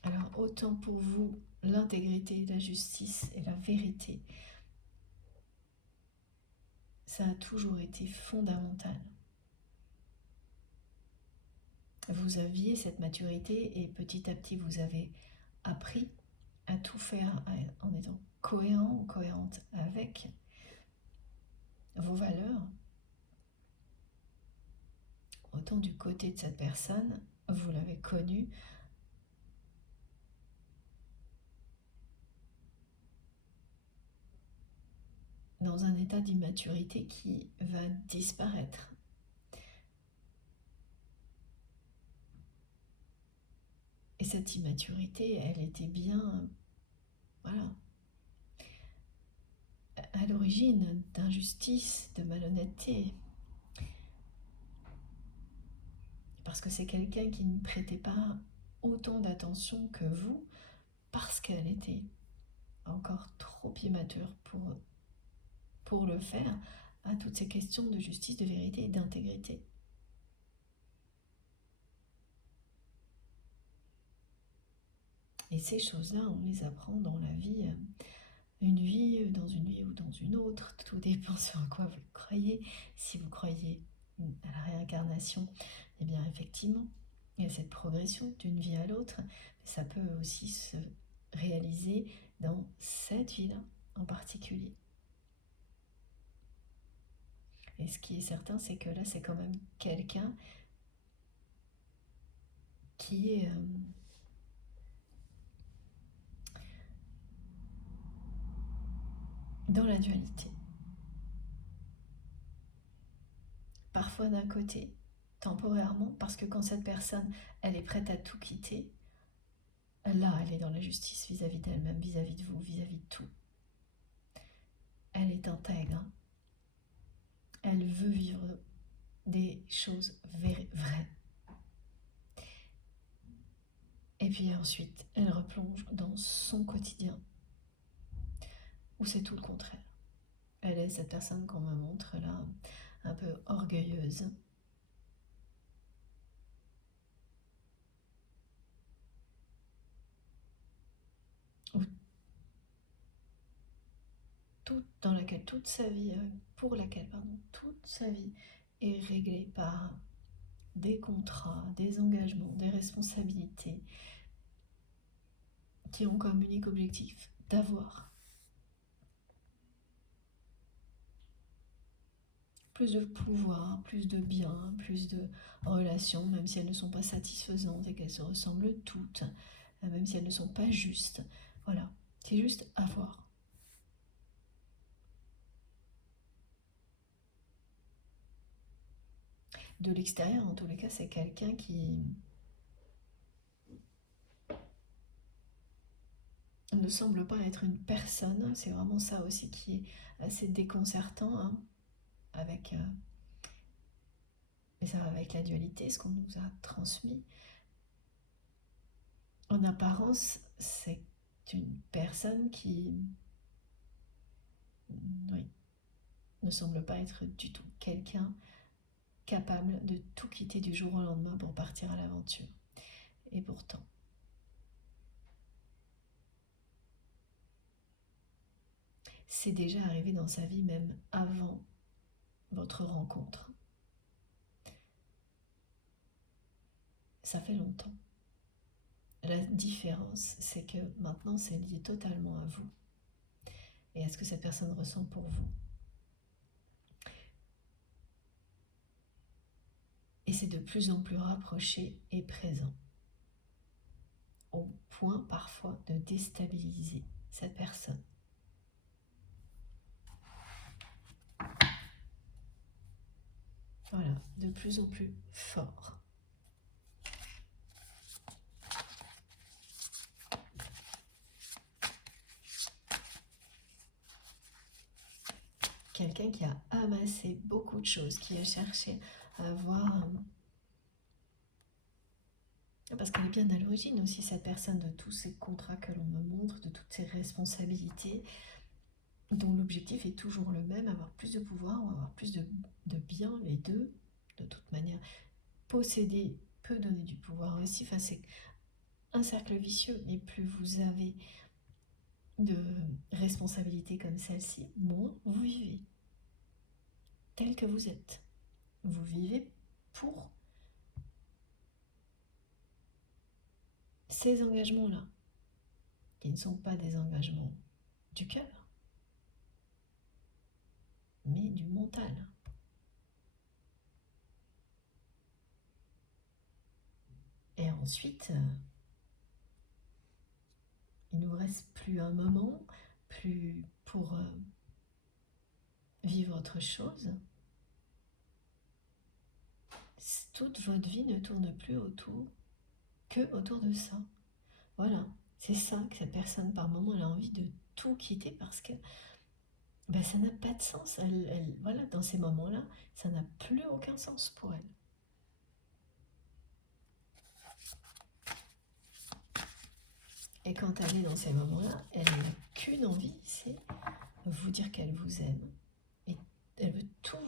Alors autant pour vous, l'intégrité, la justice et la vérité, ça a toujours été fondamental. Vous aviez cette maturité et petit à petit vous avez appris à tout faire en étant cohérent ou cohérente avec vos valeurs. Autant du côté de cette personne, vous l'avez connue dans un état d'immaturité qui va disparaître. Et cette immaturité, elle était bien, voilà, à l'origine d'injustice, de malhonnêteté. Parce que c'est quelqu'un qui ne prêtait pas autant d'attention que vous, parce qu'elle était encore trop immature pour pour le faire à toutes ces questions de justice, de vérité et d'intégrité. Et ces choses-là, on les apprend dans la vie, une vie, dans une vie ou dans une autre. Tout dépend sur quoi vous croyez. Si vous croyez à la réincarnation, eh bien effectivement, il y a cette progression d'une vie à l'autre. Mais ça peut aussi se réaliser dans cette vie-là en particulier. Et ce qui est certain, c'est que là, c'est quand même quelqu'un qui est dans la dualité. Parfois d'un côté, temporairement, parce que quand cette personne, elle est prête à tout quitter, là, elle est dans la justice vis-à-vis d'elle-même, vis-à-vis de vous, vis-à-vis de tout. Elle est intègre. Elle veut vivre des choses vraies. Et puis ensuite, elle replonge dans son quotidien, où c'est tout le contraire. Elle est cette personne qu'on me montre là, un peu orgueilleuse. Dans laquelle toute sa vie, toute sa vie est réglée par des contrats, des engagements, des responsabilités qui ont comme unique objectif d'avoir plus de pouvoir, plus de biens, plus de relations, même si elles ne sont pas satisfaisantes et qu'elles se ressemblent toutes, même si elles ne sont pas justes. Voilà, c'est juste avoir. De l'extérieur, en tous les cas, c'est quelqu'un qui ne semble pas être une personne. C'est vraiment ça aussi qui est assez déconcertant, hein, avec la dualité, ce qu'on nous a transmis. En apparence, c'est une personne qui ne semble pas être du tout quelqu'un capable de tout quitter du jour au lendemain pour partir à l'aventure. Et pourtant, c'est déjà arrivé dans sa vie même avant votre rencontre. Ça fait longtemps. La différence, c'est que maintenant, c'est lié totalement à vous. Et à ce que cette personne ressent pour vous. Et c'est de plus en plus rapproché et présent. Au point parfois de déstabiliser cette personne. Voilà, de plus en plus fort. Quelqu'un qui a amassé beaucoup de choses, qui a cherché à avoir... Parce qu'elle est bien à l'origine aussi, cette personne, de tous ces contrats que l'on me montre, de toutes ces responsabilités, dont l'objectif est toujours le même, avoir plus de pouvoir ou avoir plus de biens, les deux, de toute manière. Posséder peut donner du pouvoir aussi, enfin, c'est un cercle vicieux, et plus vous avez de responsabilités comme celle-ci, moins vous vivez tel que vous êtes. Vous vivez pour ces engagements-là, qui ne sont pas des engagements du cœur, mais du mental. Et ensuite, il ne vous reste plus un moment, plus pour vivre autre chose. Toute votre vie ne tourne plus autour de ça. Voilà, c'est ça que cette personne, par moment, elle a envie de tout quitter parce que ça n'a pas de sens. Voilà, dans ces moments-là, ça n'a plus aucun sens pour elle. Et quand elle est dans ces moments-là, elle n'a qu'une envie, c'est vous dire qu'elle vous aime,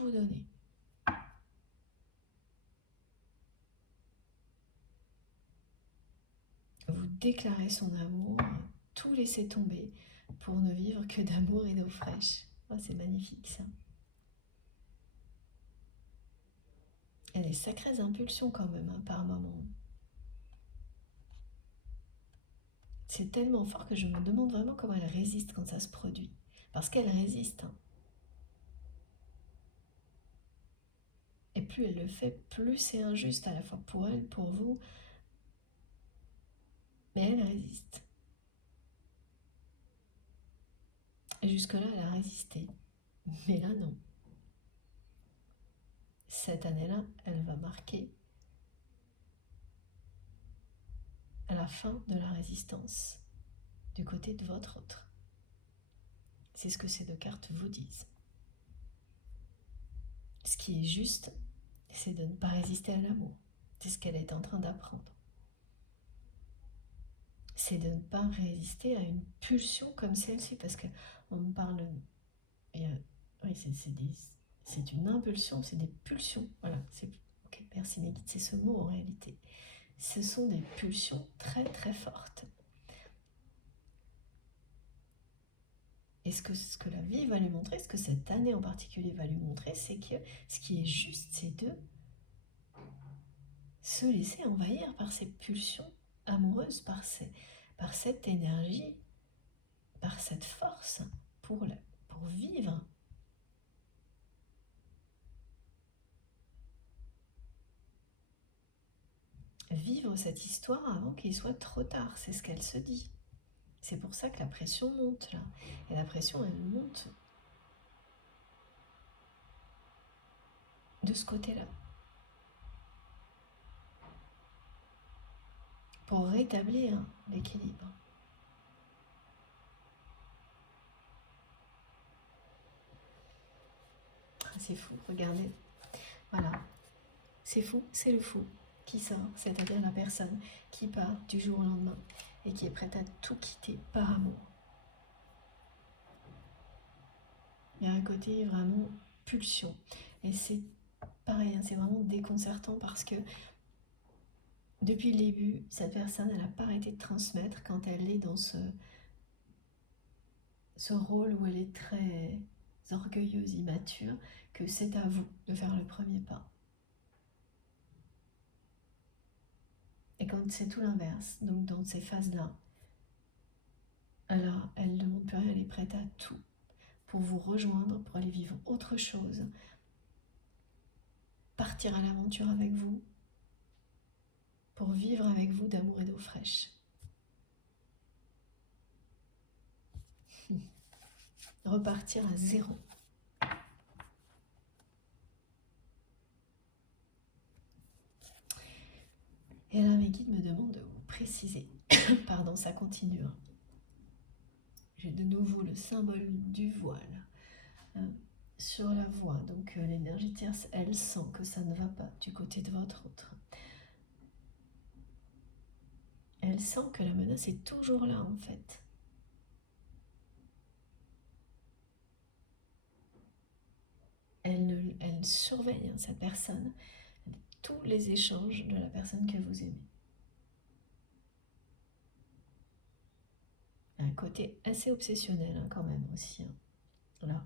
vous donner. Vous déclarez son amour, tout laisser tomber pour ne vivre que d'amour et d'eau fraîche. Oh, c'est magnifique ça. Il y a des sacrées impulsions quand même, hein, par moment. C'est tellement fort que je me demande vraiment comment elle résiste quand ça se produit. Parce qu'elle résiste. Hein. Et plus elle le fait, plus c'est injuste à la fois pour elle, pour vous. Mais elle résiste. Et jusque-là, elle a résisté. Mais là, non. Cette année-là, elle va marquer à la fin de la résistance du côté de votre autre. C'est ce que ces deux cartes vous disent. Ce qui est juste, c'est de ne pas résister à l'amour. C'est ce qu'elle est en train d'apprendre. C'est de ne pas résister à une pulsion comme celle-ci, parce qu'on me parle... oui, c'est une impulsion, c'est des pulsions. Voilà, ok, merci Négit, c'est ce mot en réalité. Ce sont des pulsions très très fortes. Et ce que la vie va lui montrer, ce que cette année en particulier va lui montrer, c'est que ce qui est juste, c'est de se laisser envahir par ces pulsions amoureuses, par cette énergie, par cette force pour vivre. Vivre cette histoire avant qu'il soit trop tard, c'est ce qu'elle se dit. C'est pour ça que la pression monte là. Et la pression, elle monte de ce côté-là. Pour rétablir l'équilibre. C'est fou, regardez. Voilà. C'est fou, c'est le fou qui sort, c'est-à-dire la personne qui part du jour au lendemain et qui est prête à tout quitter par amour. Il y a un côté vraiment pulsion. Et c'est pareil, c'est vraiment déconcertant parce que depuis le début, cette personne, elle n'a pas arrêté de transmettre quand elle est dans ce rôle où elle est très orgueilleuse, immature, que c'est à vous de faire le premier pas. Et quand c'est tout l'inverse, donc dans ces phases-là, alors elle ne demande plus rien, elle est prête à tout pour vous rejoindre, pour aller vivre autre chose, partir à l'aventure avec vous, pour vivre avec vous d'amour et d'eau fraîche. Repartir à zéro. Et là, mes guides me demandent de vous préciser. Pardon, ça continue. J'ai de nouveau le symbole du voile sur la voie. Donc l'énergie tierce, elle sent que ça ne va pas du côté de votre autre. Elle sent que la menace est toujours là en fait. Elle surveille cette personne, tous les échanges de la personne que vous aimez. Un côté assez obsessionnel quand même aussi. Là.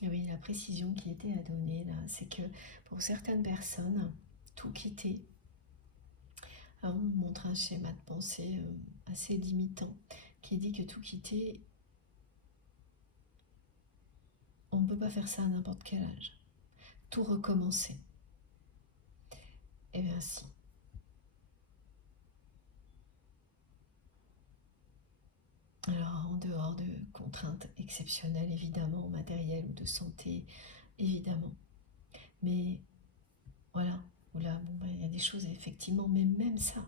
Et oui, la précision qui était à donner là, c'est que pour certaines personnes, tout quitter, on montre un schéma de pensée assez limitant qui dit que tout quitter, on ne peut pas faire ça à n'importe quel âge. Tout recommencer. Eh bien si. Alors en dehors de contraintes exceptionnelles évidemment, matérielles ou de santé évidemment. Mais voilà, là, il y a des choses effectivement, mais même ça,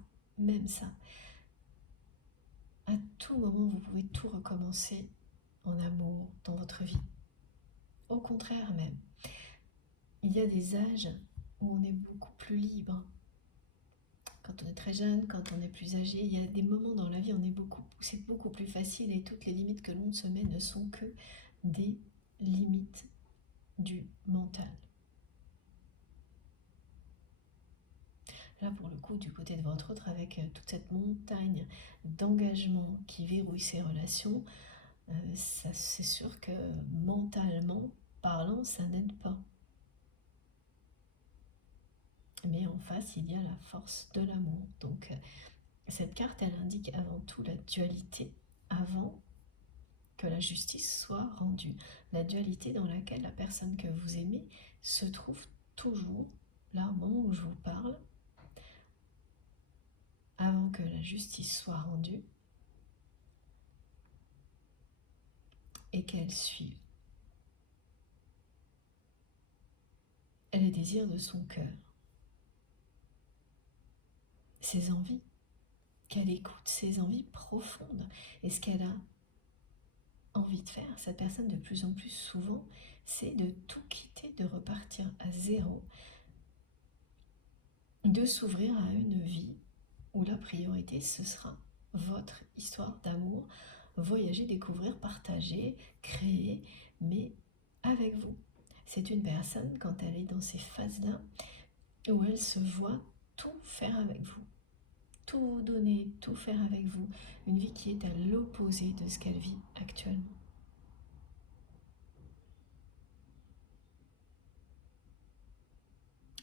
à tout moment vous pouvez tout recommencer en amour dans votre vie. Au contraire même, il y a des âges où on est beaucoup plus libre. quand on est très jeune, quand on est plus âgé. Il y a des moments dans la vie où c'est beaucoup plus facile et toutes les limites que l'on se met ne sont que des limites du mental. Là, pour le coup, du côté de votre autre, avec toute cette montagne d'engagement qui verrouille ses relations, c'est sûr que mentalement parlant, ça n'aide pas. Mais en face, il y a la force de l'amour. Donc, cette carte, elle indique avant tout la dualité, avant que la justice soit rendue. La dualité dans laquelle la personne que vous aimez se trouve toujours, là, au moment où je vous parle, avant que la justice soit rendue et qu'elle suive les désirs de son cœur, ses envies, qu'elle écoute ses envies profondes et ce qu'elle a envie de faire, cette personne de plus en plus souvent, c'est de tout quitter, de repartir à zéro, de s'ouvrir à une vie où la priorité, ce sera votre histoire d'amour, voyager, découvrir, partager, créer, mais avec vous. C'est une personne, quand elle est dans ces phases-là, où elle se voit tout faire avec vous, tout vous donner, tout faire avec vous, une vie qui est à l'opposé de ce qu'elle vit actuellement.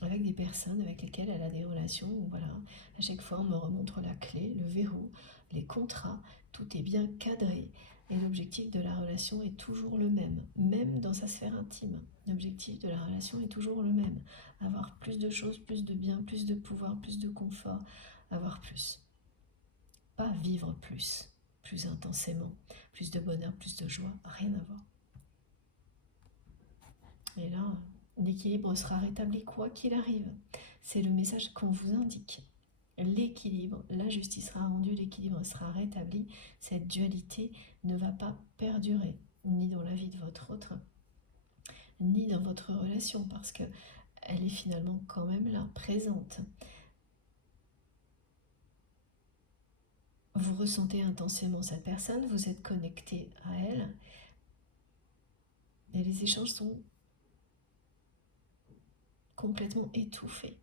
Avec des personnes avec lesquelles elle a des relations où voilà, à chaque fois on me remontre la clé, le verrou, les contrats, tout est bien cadré et l'objectif de la relation est toujours le même dans sa sphère intime. L'objectif de la relation est toujours le même, avoir plus de choses, plus de biens, plus de pouvoir, plus de confort, avoir plus. Pas vivre plus intensément, plus de bonheur, plus de joie, rien à voir. Et là, l'équilibre sera rétabli quoi qu'il arrive. C'est le message qu'on vous indique. L'équilibre, la justice sera rendue, l'équilibre sera rétabli. Cette dualité ne va pas perdurer, ni dans la vie de votre autre, ni dans votre relation, parce que elle est finalement quand même là, présente. Vous ressentez intensément cette personne, vous êtes connecté à elle, et les échanges sont complètement étouffés.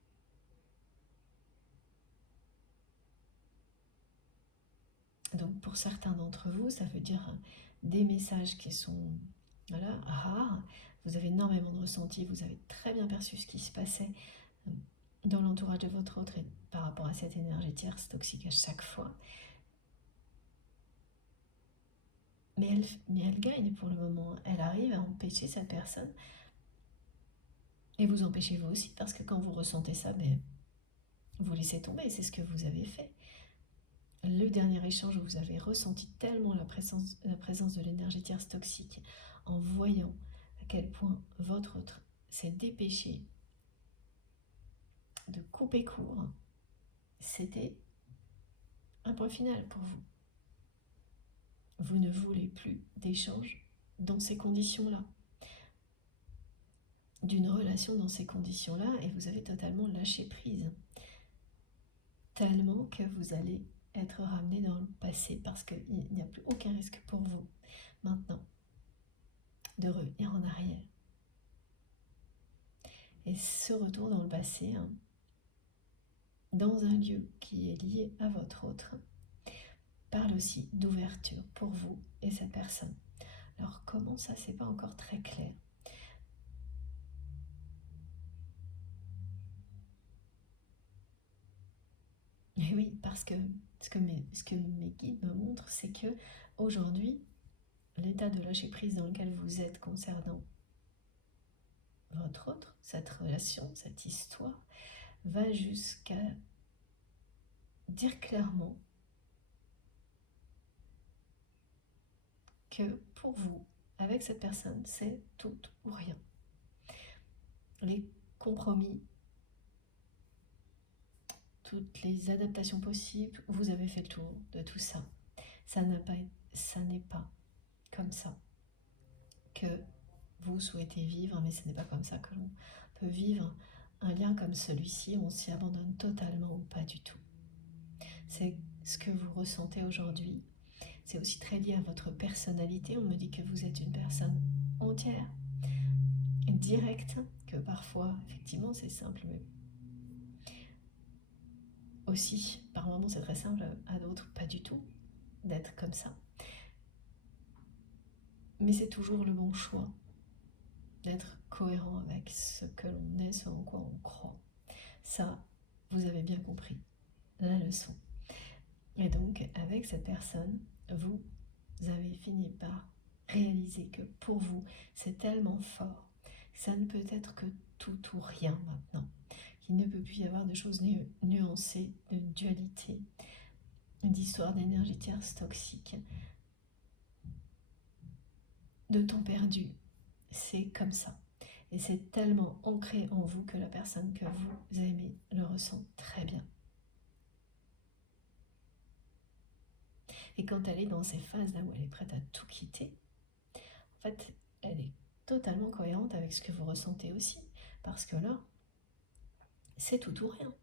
Donc pour certains d'entre vous, ça veut dire des messages qui sont rares. Vous avez énormément de ressentis, vous avez très bien perçu ce qui se passait dans l'entourage de votre autre et par rapport à cette énergie tierce toxique à chaque fois. Mais elle gagne pour le moment. Elle arrive à empêcher cette personne. Et vous empêchez vous aussi, parce que quand vous ressentez ça, vous laissez tomber, c'est ce que vous avez fait. Le dernier échange où vous avez ressenti tellement la présence de l'énergie tierce toxique en voyant à quel point votre autre s'est dépêché de couper court, c'était un point final pour vous. Vous ne voulez plus d'échange dans ces conditions-là, d'une relation dans ces conditions-là, et vous avez totalement lâché prise. Tellement que vous allez être ramené dans le passé parce qu'il n'y a plus aucun risque pour vous maintenant de revenir en arrière. Et ce retour dans le passé, dans un lieu qui est lié à votre autre, parle aussi d'ouverture pour vous et cette personne. Alors comment ça, c'est pas encore très clair. Et oui, parce que ce que mes guides me montrent, c'est que aujourd'hui, l'état de lâcher prise dans lequel vous êtes concernant votre autre, cette relation, cette histoire, va jusqu'à dire clairement que pour vous, avec cette personne, c'est tout ou rien. Les compromis, toutes les adaptations possibles, vous avez fait le tour de tout ça. Ça n'est pas comme ça que vous souhaitez vivre, mais ce n'est pas comme ça que l'on peut vivre un lien comme celui-ci, on s'y abandonne totalement ou pas du tout. c'est ce que vous ressentez aujourd'hui. C'est aussi très lié à votre personnalité. On me dit que vous êtes une personne entière, directe, que parfois, effectivement, c'est simple, mais aussi, par moments, c'est très simple, à d'autres, pas du tout, d'être comme ça. Mais c'est toujours le bon choix, d'être cohérent avec ce que l'on est, ce en quoi on croit. Ça, vous avez bien compris la leçon. Et donc, avec cette personne, vous avez fini par réaliser que pour vous, c'est tellement fort, ça ne peut être que tout ou rien maintenant, qu'il ne peut plus y avoir de choses nuancées, de dualité, d'histoires d'énergie tierce toxique, de temps perdu. C'est comme ça. Et c'est tellement ancré en vous que la personne que vous aimez le ressent très bien. Et quand elle est dans ces phases-là où elle est prête à tout quitter, en fait, elle est totalement cohérente avec ce que vous ressentez aussi. Parce que là, c'est tout ou rien.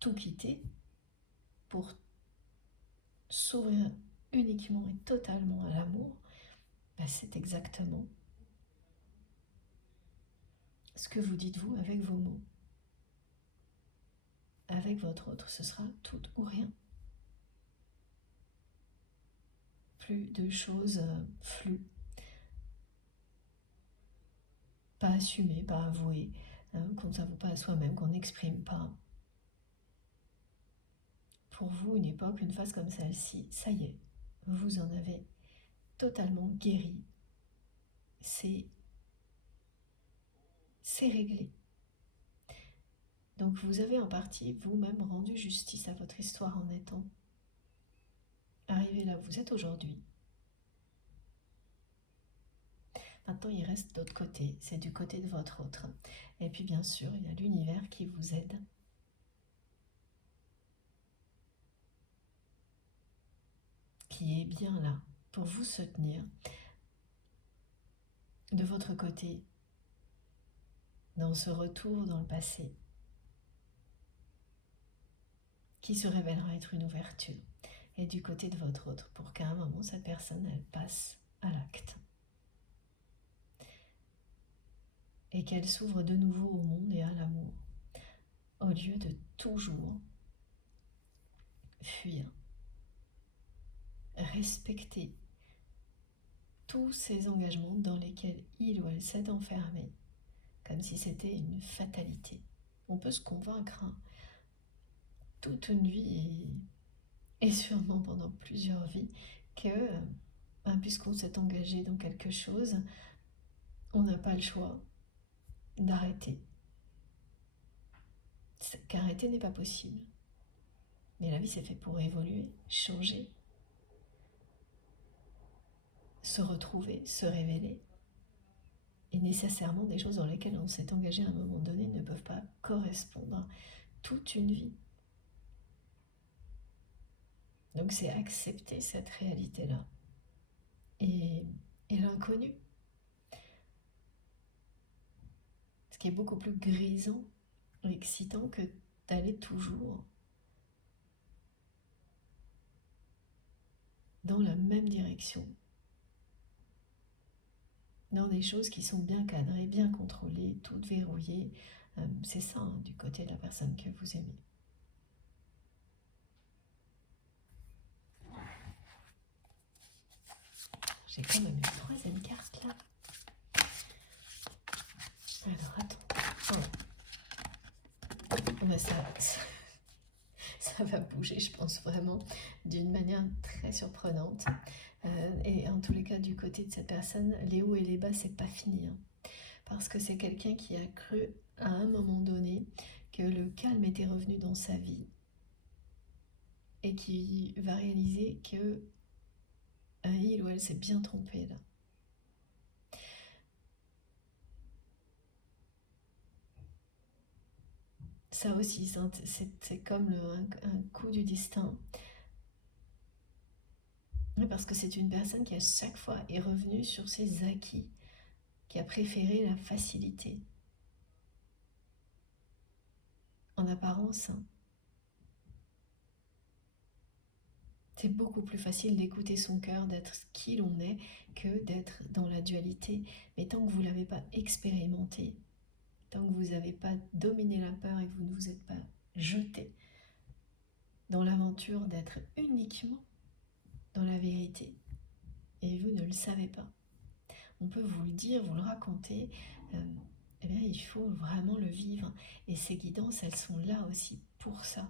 Tout quitter pour s'ouvrir uniquement et totalement à l'amour, c'est exactement ce que vous dites vous avec vos mots. Avec votre autre, ce sera tout ou rien. Plus de choses floues, pas assumées, pas avouées, qu'on ne s'avoue pas à soi-même, qu'on n'exprime pas. Pour vous, une époque, une phase comme celle-ci, ça y est, vous en avez totalement guéri. C'est réglé. Donc vous avez en partie vous-même rendu justice à votre histoire en étant arrivé là où vous êtes aujourd'hui. Maintenant, il reste d'autre côté, c'est du côté de votre autre. Et puis bien sûr, il y a l'univers qui vous aide. Qui est bien là pour vous soutenir de votre côté dans ce retour dans le passé qui se révélera être une ouverture. Et du côté de votre autre pour qu'à un moment, cette personne, elle passe à l'acte. Et qu'elle s'ouvre de nouveau au monde et à l'amour, au lieu de toujours fuir. Respecter tous ces engagements dans lesquels il ou elle s'est enfermé, comme si c'était une fatalité. On peut se convaincre toute une vie et sûrement pendant plusieurs vies que, puisqu'on s'est engagé dans quelque chose, on n'a pas le choix d'arrêter. Qu'arrêter n'est pas possible. Mais la vie, c'est fait pour évoluer, changer, se retrouver, se révéler. Et nécessairement, des choses dans lesquelles on s'est engagé à un moment donné ne peuvent pas correspondre toute une vie. Donc c'est accepter cette réalité-là. Et l'inconnu. Ce qui est beaucoup plus grisant et excitant que d'aller toujours dans la même direction. Dans des choses qui sont bien cadrées, bien contrôlées, toutes verrouillées. C'est ça, du côté de la personne que vous aimez. J'ai quand même une troisième carte là. Alors attends. Oh. Ça va bouger, je pense vraiment, d'une manière très surprenante. Et en tous les cas, du côté de cette personne, les hauts et les bas, c'est pas fini. Parce que c'est quelqu'un qui a cru à un moment donné que le calme était revenu dans sa vie et qui va réaliser que il ou elle s'est bien trompé là. Ça aussi, c'est comme un coup du destin. Parce que c'est une personne qui à chaque fois est revenue sur ses acquis, qui a préféré la facilité. En apparence, C'est beaucoup plus facile d'écouter son cœur, d'être qui l'on est, que d'être dans la dualité. Mais tant que vous ne l'avez pas expérimenté, tant que vous n'avez pas dominé la peur et que vous ne vous êtes pas jeté dans l'aventure d'être uniquement dans la vérité, et vous ne le savez pas. On peut vous le dire, vous le raconter, eh bien, il faut vraiment le vivre. Et ces guidances, elles sont là aussi pour ça,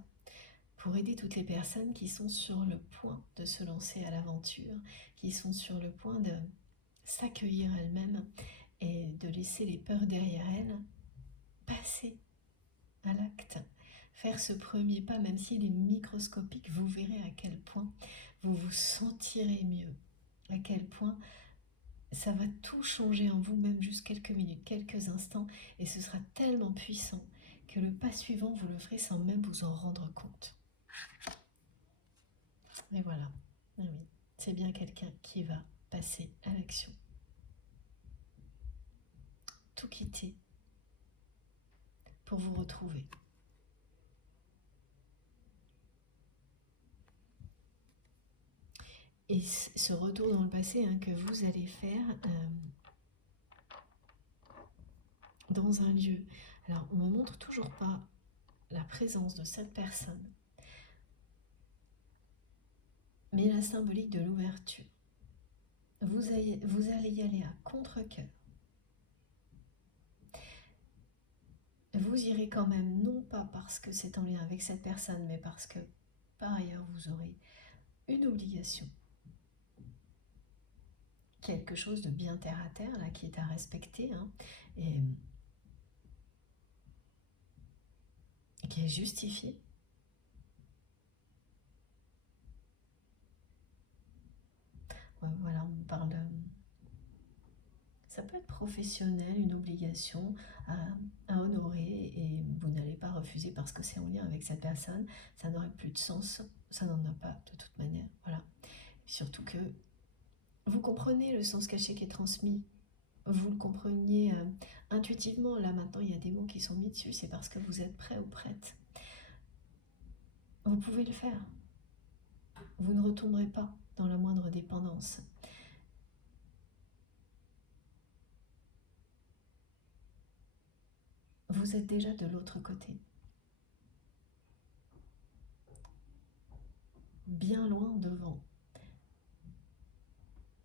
pour aider toutes les personnes qui sont sur le point de se lancer à l'aventure, qui sont sur le point de s'accueillir elles-mêmes et de laisser les peurs derrière elles, passer à l'acte, faire ce premier pas, même s'il est microscopique, vous verrez à quel point vous vous sentirez mieux, à quel point ça va tout changer en vous, même juste quelques minutes, quelques instants, et ce sera tellement puissant que le pas suivant, vous le ferez sans même vous en rendre compte. Et voilà, ah oui, c'est bien quelqu'un qui va passer à l'action. Tout quitter pour vous retrouver. Et ce retour dans le passé que vous allez faire dans un lieu. Alors, on ne me montre toujours pas la présence de cette personne, mais la symbolique de l'ouverture. Vous allez y aller à contre-cœur. Vous irez quand même, non pas parce que c'est en lien avec cette personne, mais parce que par ailleurs vous aurez une obligation. Quelque chose de bien terre à terre, là, qui est à respecter, et qui est justifié. Voilà, on parle de... Ça peut être professionnel, une obligation à honorer, et vous n'allez pas refuser parce que c'est en lien avec cette personne. Ça n'aurait plus de sens, ça n'en a pas de toute manière. Voilà. Surtout que vous comprenez le sens caché qui est transmis. Vous le compreniez intuitivement. Là maintenant, il y a des mots qui sont mis dessus. C'est parce que vous êtes prêt ou prête. Vous pouvez le faire. Vous ne retomberez pas dans la moindre dépendance. Vous êtes déjà de l'autre côté. Bien loin devant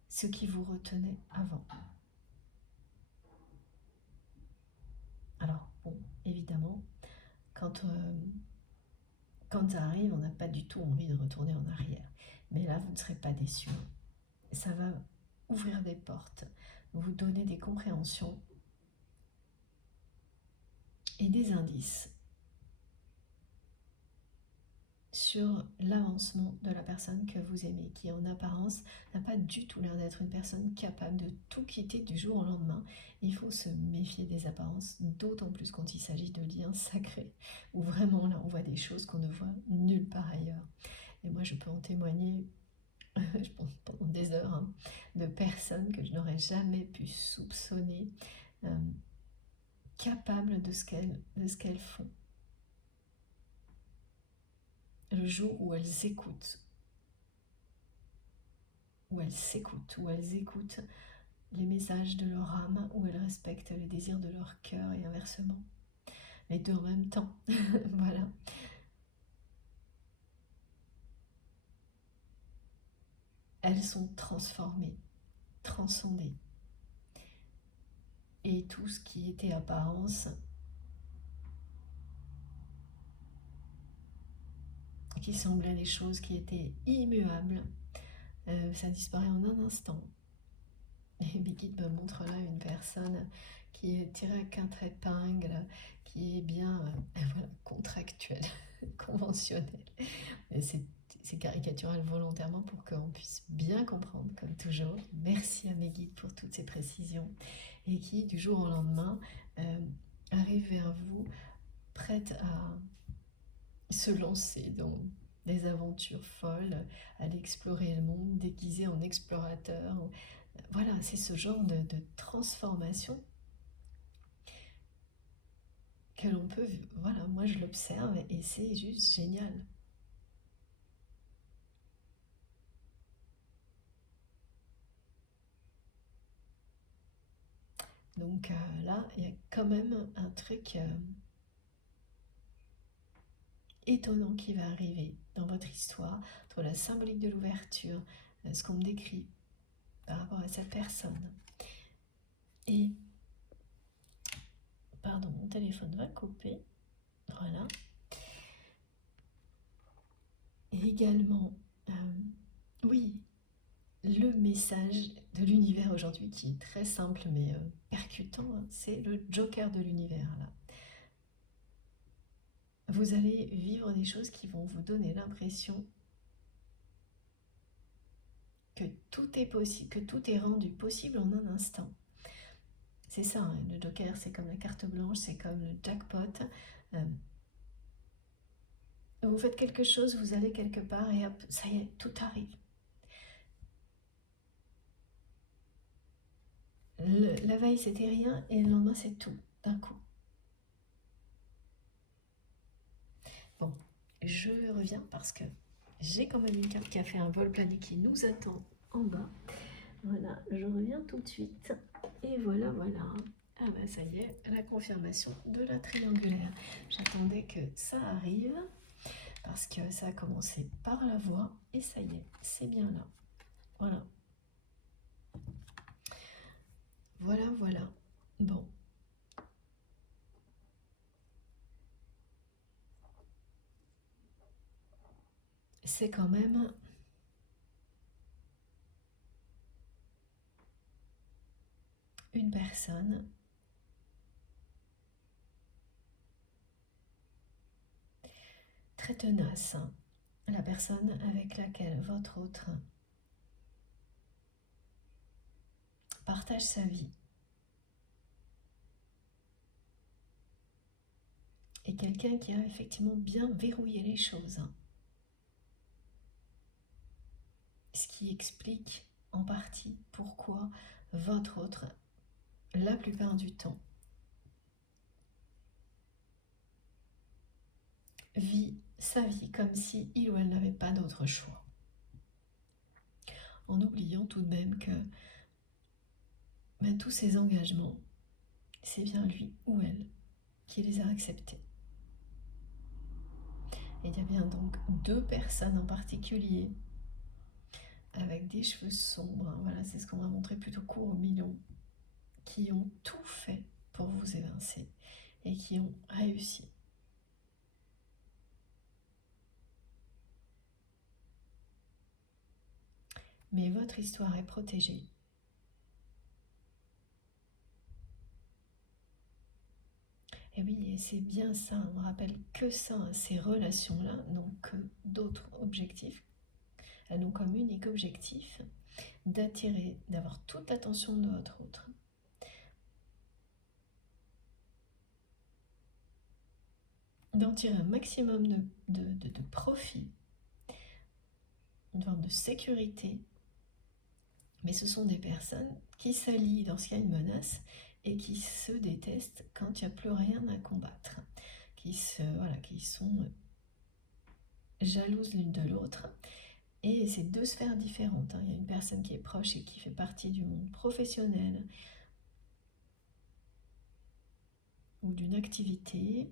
ce qui vous retenait avant. Alors, bon, évidemment, quand ça arrive, on n'a pas du tout envie de retourner en arrière. Mais là, vous ne serez pas déçus. Ça va ouvrir des portes, vous donner des compréhensions et des indices sur l'avancement de la personne que vous aimez, qui en apparence n'a pas du tout l'air d'être une personne capable de tout quitter du jour au lendemain. Il faut se méfier des apparences, d'autant plus quand il s'agit de liens sacrés, où vraiment là on voit des choses qu'on ne voit nulle part ailleurs. Et moi je peux en témoigner pendant des heures de personnes que je n'aurais jamais pu soupçonner capables de ce qu'elles font. Le jour où elles écoutent, où elles s'écoutent, où elles écoutent les messages de leur âme, où elles respectent les désirs de leur cœur et inversement. Les deux en même temps. Voilà. Elles sont transformées, transcendées. Et tout ce qui était apparence, qui semblait des choses qui étaient immuables, ça disparaît en un instant. Et mes guides me montrent là une personne qui est tirée à qu'un trait d'épingle, qui est bien voilà, contractuelle, conventionnelle. Et c'est caricatural volontairement pour qu'on puisse bien comprendre, comme toujours. Merci à mes guides pour toutes ces précisions. Et qui, du jour au lendemain, arrive vers vous, prête à se lancer dans des aventures folles, aller explorer le monde, déguisé en explorateur. Voilà, c'est ce genre de transformation que l'on peut... Voilà, moi je l'observe et c'est juste génial. Donc là, il y a quand même un truc étonnant qui va arriver dans votre histoire, entre la symbolique de l'ouverture, ce qu'on me décrit par rapport à cette personne. Et, pardon, mon téléphone va couper. Voilà. Et également, oui, le message de l'univers aujourd'hui qui est très simple mais percutant, hein, c'est le joker de l'univers là. Vous allez vivre des choses qui vont vous donner l'impression que tout est possible, que tout est rendu possible en un instant. C'est ça, hein, le joker, c'est comme la carte blanche, c'est comme le jackpot. Vous faites quelque chose, vous allez quelque part et hop, ça y est, tout arrive. La veille, c'était rien et le lendemain, c'est tout, d'un coup. Bon, je reviens parce que j'ai quand même une carte qui a fait un vol plané qui nous attend en bas. Voilà, je reviens tout de suite. Et voilà, voilà. Ah bah ça y est, la confirmation de la triangulaire. J'attendais que ça arrive parce que ça a commencé par la voix et ça y est, c'est bien là. Voilà. Voilà, voilà. Bon. C'est quand même une personne très tenace, hein. La personne avec laquelle votre autre partage sa vie. Et quelqu'un qui a effectivement bien verrouillé les choses, hein. Ce qui explique en partie pourquoi votre autre, la plupart du temps, vit sa vie comme si il ou elle n'avait pas d'autre choix. En oubliant tout de même que tous ces engagements, c'est bien lui ou elle qui les a acceptés. Et il y a bien donc deux personnes en particulier avec des cheveux sombres, hein, voilà, c'est ce qu'on m'a montré plutôt court au milieu, qui ont tout fait pour vous évincer et qui ont réussi. Mais votre histoire est protégée. Et oui, c'est bien ça, on me rappelle que ça, ces relations-là n'ont que d'autres objectifs. Elles n'ont comme unique objectif d'attirer, d'avoir toute l'attention de votre autre. D'en tirer un maximum de profit, une forme de sécurité. Mais ce sont des personnes qui s'allient lorsqu'il y a une menace et qui se détestent quand il n'y a plus rien à combattre. Qui sont jalouses l'une de l'autre. Et c'est deux sphères différentes, hein. Il y a une personne qui est proche et qui fait partie du monde professionnel ou d'une activité,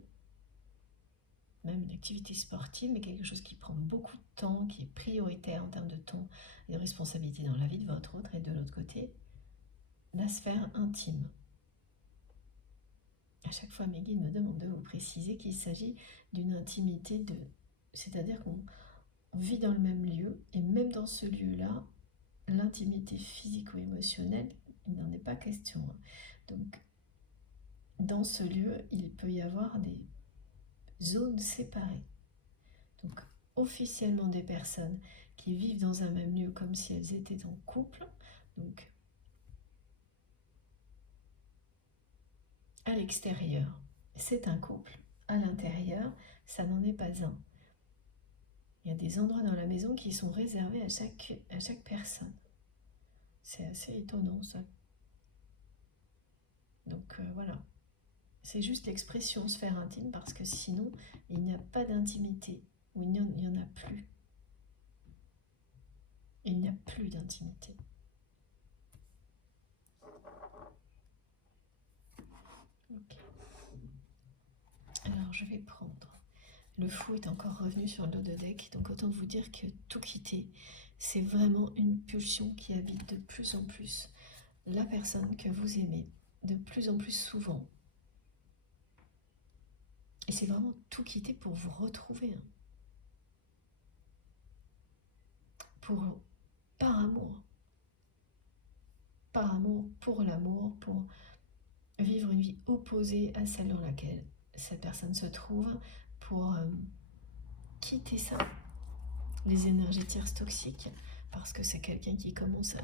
même une activité sportive, mais quelque chose qui prend beaucoup de temps, qui est prioritaire en termes de temps et de responsabilité dans la vie de votre autre. Et de l'autre côté, la sphère intime. À chaque fois, mes guides me demandent de vous préciser qu'il s'agit d'une intimité c'est-à-dire qu'on vit dans le même lieu et même dans ce lieu-là, l'intimité physique ou émotionnelle, il n'en est pas question. Donc, dans ce lieu, il peut y avoir des zones séparées. Donc, officiellement des personnes qui vivent dans un même lieu comme si elles étaient en couple. Donc, à l'extérieur, c'est un couple. À l'intérieur, ça n'en est pas un. Il y a des endroits dans la maison qui sont réservés à chaque personne. C'est assez étonnant ça. Donc voilà. C'est juste l'expression sphère intime parce que sinon, il n'y a pas d'intimité. Ou il n'y en a plus. Il n'y a plus d'intimité. Ok. Alors je vais prendre. Le fou est encore revenu sur le dos de deck, donc autant vous dire que tout quitter, c'est vraiment une pulsion qui habite de plus en plus la personne que vous aimez, de plus en plus souvent. Et c'est vraiment tout quitter pour vous retrouver. Hein. Par amour. Par amour, pour l'amour, pour vivre une vie opposée à celle dans laquelle cette personne se trouve, pour quitter ça, les énergies tierces toxiques, parce que c'est quelqu'un qui commence à...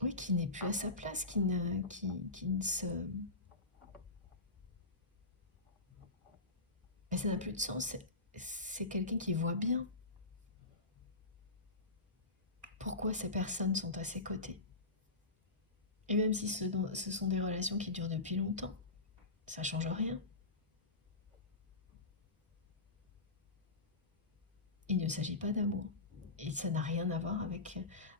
Oui, qui n'est plus à sa place, qui ne se... Mais ça n'a plus de sens, c'est quelqu'un qui voit bien pourquoi ces personnes sont à ses côtés. Et même si ce sont des relations qui durent depuis longtemps, ça ne change rien. Il ne s'agit pas d'amour. Et ça n'a rien à voir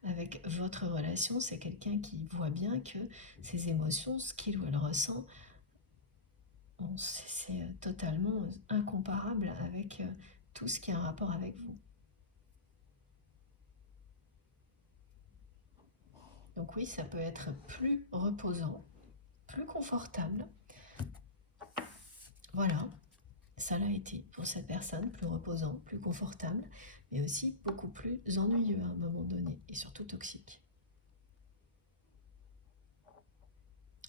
avec votre relation. C'est quelqu'un qui voit bien que ses émotions, ce qu'il ou elle ressent, c'est totalement incomparable avec tout ce qui a un rapport avec vous. Donc oui, ça peut être plus reposant, plus confortable. Voilà, ça l'a été pour cette personne, plus reposant, plus confortable, mais aussi beaucoup plus ennuyeux à un moment donné, et surtout toxique.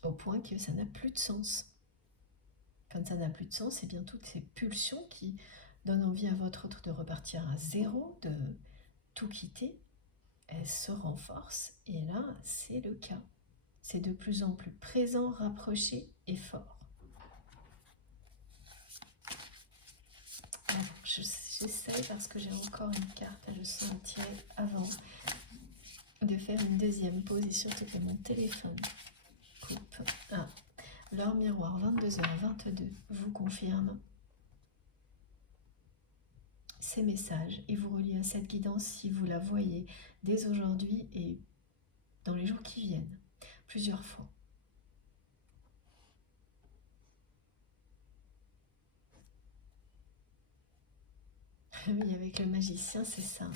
Au point que ça n'a plus de sens. Quand ça n'a plus de sens, c'est bien toutes ces pulsions qui donnent envie à votre autre de repartir à zéro, de tout quitter, elles se renforcent, et là, c'est le cas. C'est de plus en plus présent, rapproché et fort. J'essaie, parce que j'ai encore une carte à le sentir avant de faire une deuxième pause, et surtout que mon téléphone coupe. Ah, l'heure miroir 22h22 vous confirme ces messages et vous relie à cette guidance si vous la voyez dès aujourd'hui et dans les jours qui viennent, plusieurs fois. Oui, avec le magicien, c'est ça.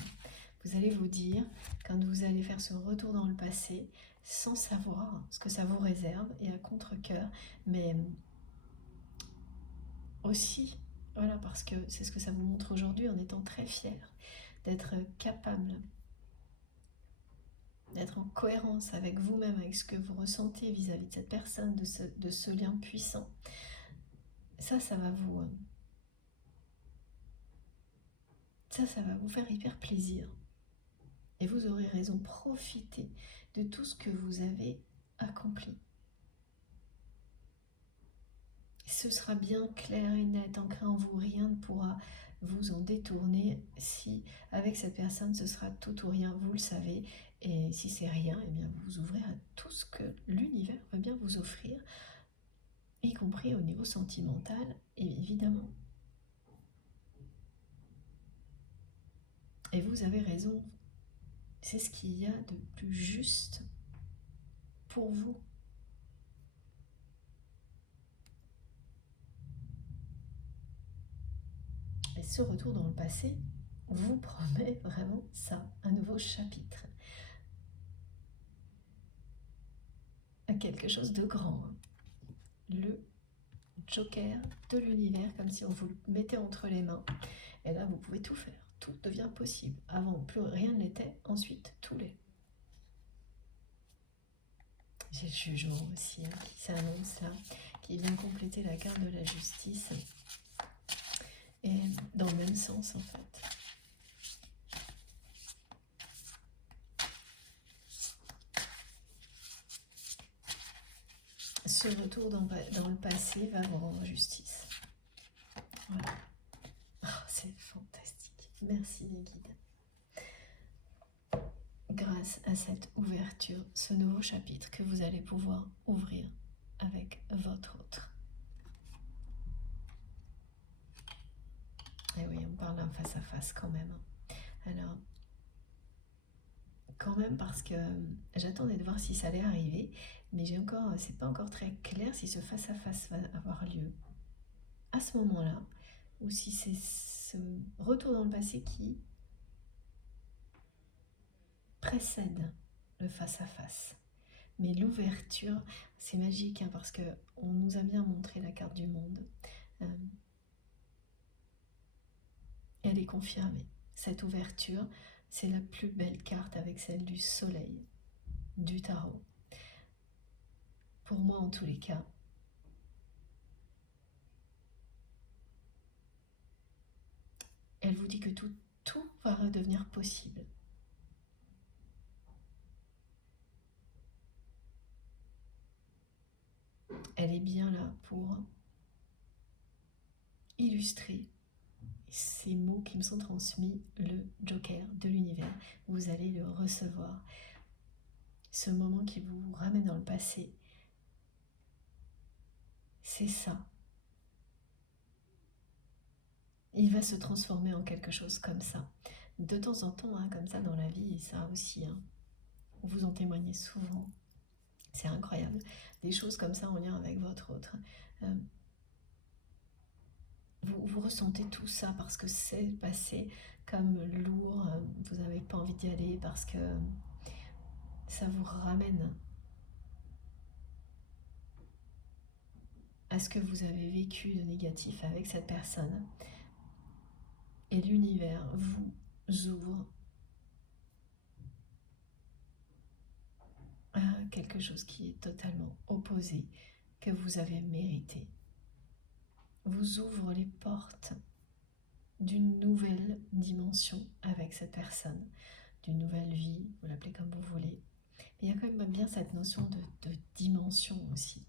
Vous allez vous dire, quand vous allez faire ce retour dans le passé, sans savoir ce que ça vous réserve et à contre-cœur, mais aussi, voilà, parce que c'est ce que ça vous montre aujourd'hui en étant très fier d'être capable, d'être en cohérence avec vous-même, avec ce que vous ressentez vis-à-vis de cette personne, de ce lien puissant. Ça va vous... Ça va vous faire hyper plaisir. Et vous aurez raison, profitez de tout ce que vous avez accompli. Ce sera bien clair et net, ancré en vous, rien ne pourra vous en détourner. Si avec cette personne ce sera tout ou rien, vous le savez, et si c'est rien, eh bien vous ouvrez à tout ce que l'univers veut bien vous offrir, y compris au niveau sentimental, évidemment. Et vous avez raison, c'est ce qu'il y a de plus juste pour vous. Et ce retour dans le passé vous promet vraiment ça, un nouveau chapitre. Quelque chose de grand. Le Joker de l'univers, comme si on vous le mettait entre les mains. Et là, vous pouvez tout faire. Tout devient possible. Avant, plus rien ne l'était. Ensuite, tout l'est. J'ai le jugement aussi qui s'annonce là, qui vient compléter la carte de la justice. Et dans le même sens, en fait. Ce retour dans le passé va vous rendre justice. Voilà. Oh, c'est fantastique. Merci les guides. Grâce à cette ouverture, ce nouveau chapitre que vous allez pouvoir ouvrir avec votre autre. Et oui, on parle d'un face à face quand même. Alors, quand même parce que j'attendais de voir si ça allait arriver, mais c'est pas encore très clair si ce face-à-face va avoir lieu à ce moment-là, ou si c'est ce retour dans le passé qui précède le face-à-face. Mais l'ouverture, c'est magique, hein, parce que on nous a bien montré la carte du monde. Euh, elle est confirmée. Cette ouverture, c'est la plus belle carte avec celle du soleil, du tarot. Pour moi, en tous les cas, elle vous dit que tout va redevenir possible. Elle est bien là pour illustrer ces mots qui me sont transmis, le joker de l'univers. Vous allez le recevoir. Ce moment qui vous ramène dans le passé, c'est ça. Il va se transformer en quelque chose comme ça. De temps en temps, hein, comme ça dans la vie, et ça aussi, hein, vous en témoignez souvent. C'est incroyable. Des choses comme ça en lien avec votre autre. Vous ressentez tout ça parce que c'est passé comme lourd. Vous n'avez pas envie d'y aller parce que ça vous ramène à ce que vous avez vécu de négatif avec cette personne. Et l'univers vous ouvre à quelque chose qui est totalement opposé, que vous avez mérité. Vous ouvre les portes d'une nouvelle dimension avec cette personne, d'une nouvelle vie, vous l'appelez comme vous voulez. Mais il y a quand même bien cette notion de dimension aussi.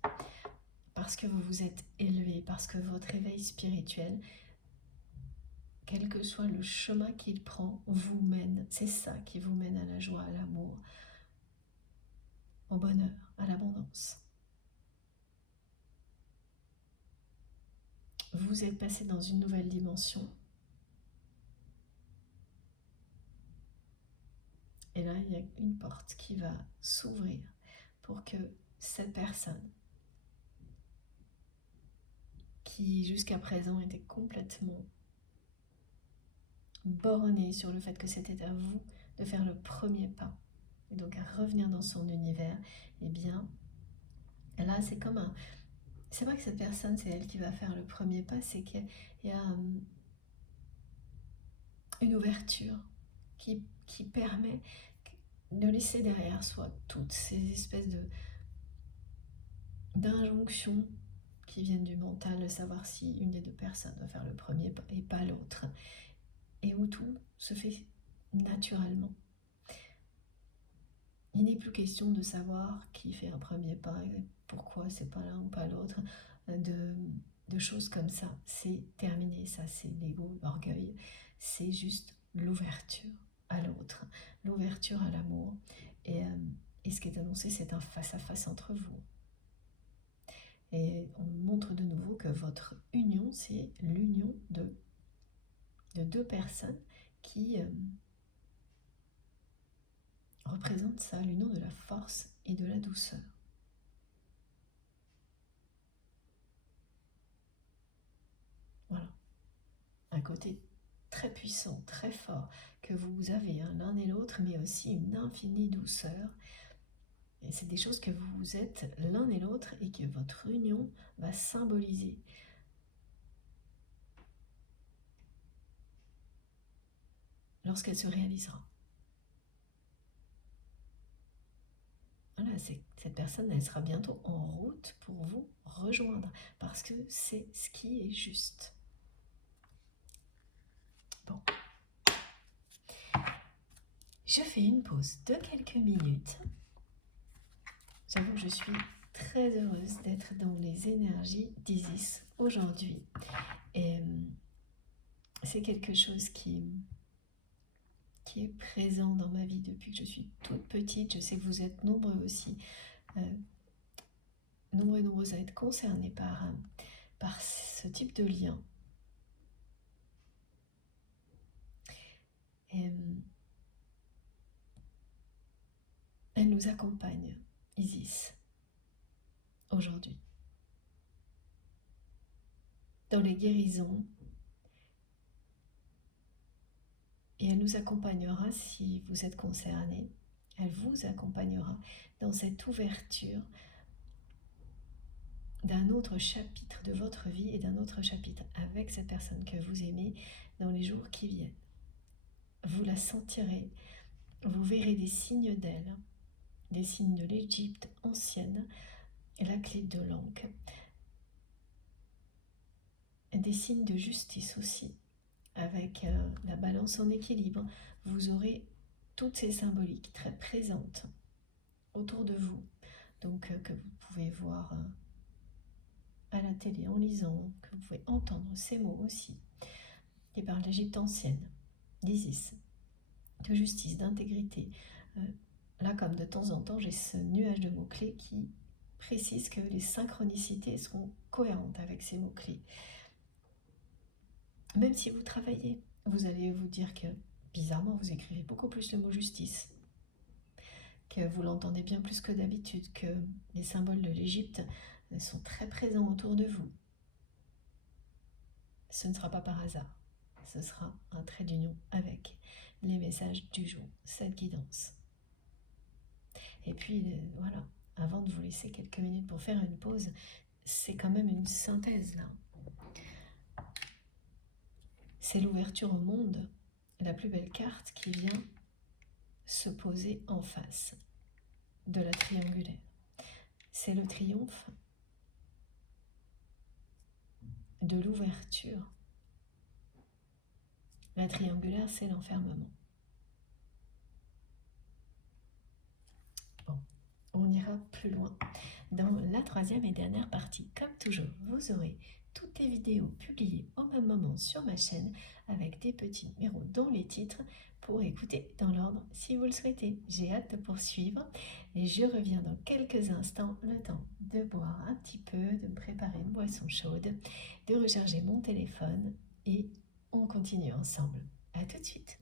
Parce que vous vous êtes élevé, parce que votre éveil spirituel, quel que soit le chemin qu'il prend, vous mène. C'est ça qui vous mène à la joie, à l'amour, au bonheur, à l'abondance. Vous êtes passé dans une nouvelle dimension. Et là, il y a une porte qui va s'ouvrir pour que cette personne, qui jusqu'à présent était complètement bornée sur le fait que c'était à vous de faire le premier pas, et donc à revenir dans son univers, eh bien, là, c'est comme un... C'est vrai que cette personne, c'est elle qui va faire le premier pas, c'est qu'il y a une ouverture qui permet de laisser derrière soi toutes ces espèces d'injonctions qui viennent du mental, de savoir si une des deux personnes doit faire le premier pas et pas l'autre, et où tout se fait naturellement. Il n'est plus question de savoir qui fait un premier pas et pourquoi c'est pas l'un ou pas l'autre, de choses comme ça. C'est terminé, ça c'est l'ego, l'orgueil, c'est juste l'ouverture à l'autre, l'ouverture à l'amour. Et ce qui est annoncé, c'est un face-à-face entre vous. Et on montre de nouveau que votre union, c'est l'union de deux personnes qui représentent ça, l'union de la force et de la douceur. Voilà. Un côté très puissant, très fort que vous avez, hein, l'un et l'autre, mais aussi une infinie douceur. Et c'est des choses que vous êtes l'un et l'autre et que votre union va symboliser. Lorsqu'elle se réalisera. Voilà, cette personne, elle sera bientôt en route pour vous rejoindre parce que c'est ce qui est juste. Bon. Je fais une pause de quelques minutes. J'avoue que je suis très heureuse d'être dans les énergies d'Isis aujourd'hui. Et c'est quelque chose qui est présent dans ma vie depuis que je suis toute petite. Je sais que vous êtes nombreux aussi, nombreux et nombreuses à être concernés par ce type de lien. Et nous accompagne, Isis, aujourd'hui, dans les guérisons, et elle nous accompagnera si vous êtes concerné, elle vous accompagnera dans cette ouverture d'un autre chapitre de votre vie et d'un autre chapitre avec cette personne que vous aimez dans les jours qui viennent. Vous la sentirez, vous verrez des signes d'elle, des signes de l'Égypte ancienne, la clé de l'Ankh, des signes de justice aussi, avec la balance en équilibre. Vous aurez toutes ces symboliques très présentes autour de vous, donc que vous pouvez voir à la télé en lisant, que vous pouvez entendre ces mots aussi, qui parlent d'Égypte ancienne, d'Isis, de justice, d'intégrité. Là, comme de temps en temps, j'ai ce nuage de mots-clés qui précise que les synchronicités seront cohérentes avec ces mots-clés. Même si vous travaillez, vous allez vous dire que, bizarrement, vous écrivez beaucoup plus le mot justice, que vous l'entendez bien plus que d'habitude, que les symboles de l'Égypte sont très présents autour de vous. Ce ne sera pas par hasard, ce sera un trait d'union avec les messages du jour, cette guidance. Et puis voilà, avant de vous laisser quelques minutes pour faire une pause, c'est quand même une synthèse là. C'est l'ouverture au monde, la plus belle carte qui vient se poser en face de la triangulaire. C'est le triomphe de l'ouverture. La triangulaire, c'est l'enfermement. Bon, on ira plus loin. Dans la troisième et dernière partie, comme toujours, vous aurez toutes les vidéos publiées au même moment sur ma chaîne avec des petits numéros dont les titres pour écouter dans l'ordre si vous le souhaitez. J'ai hâte de poursuivre et je reviens dans quelques instants, le temps de boire un petit peu, de me préparer une boisson chaude, de recharger mon téléphone et on continue ensemble. À tout de suite.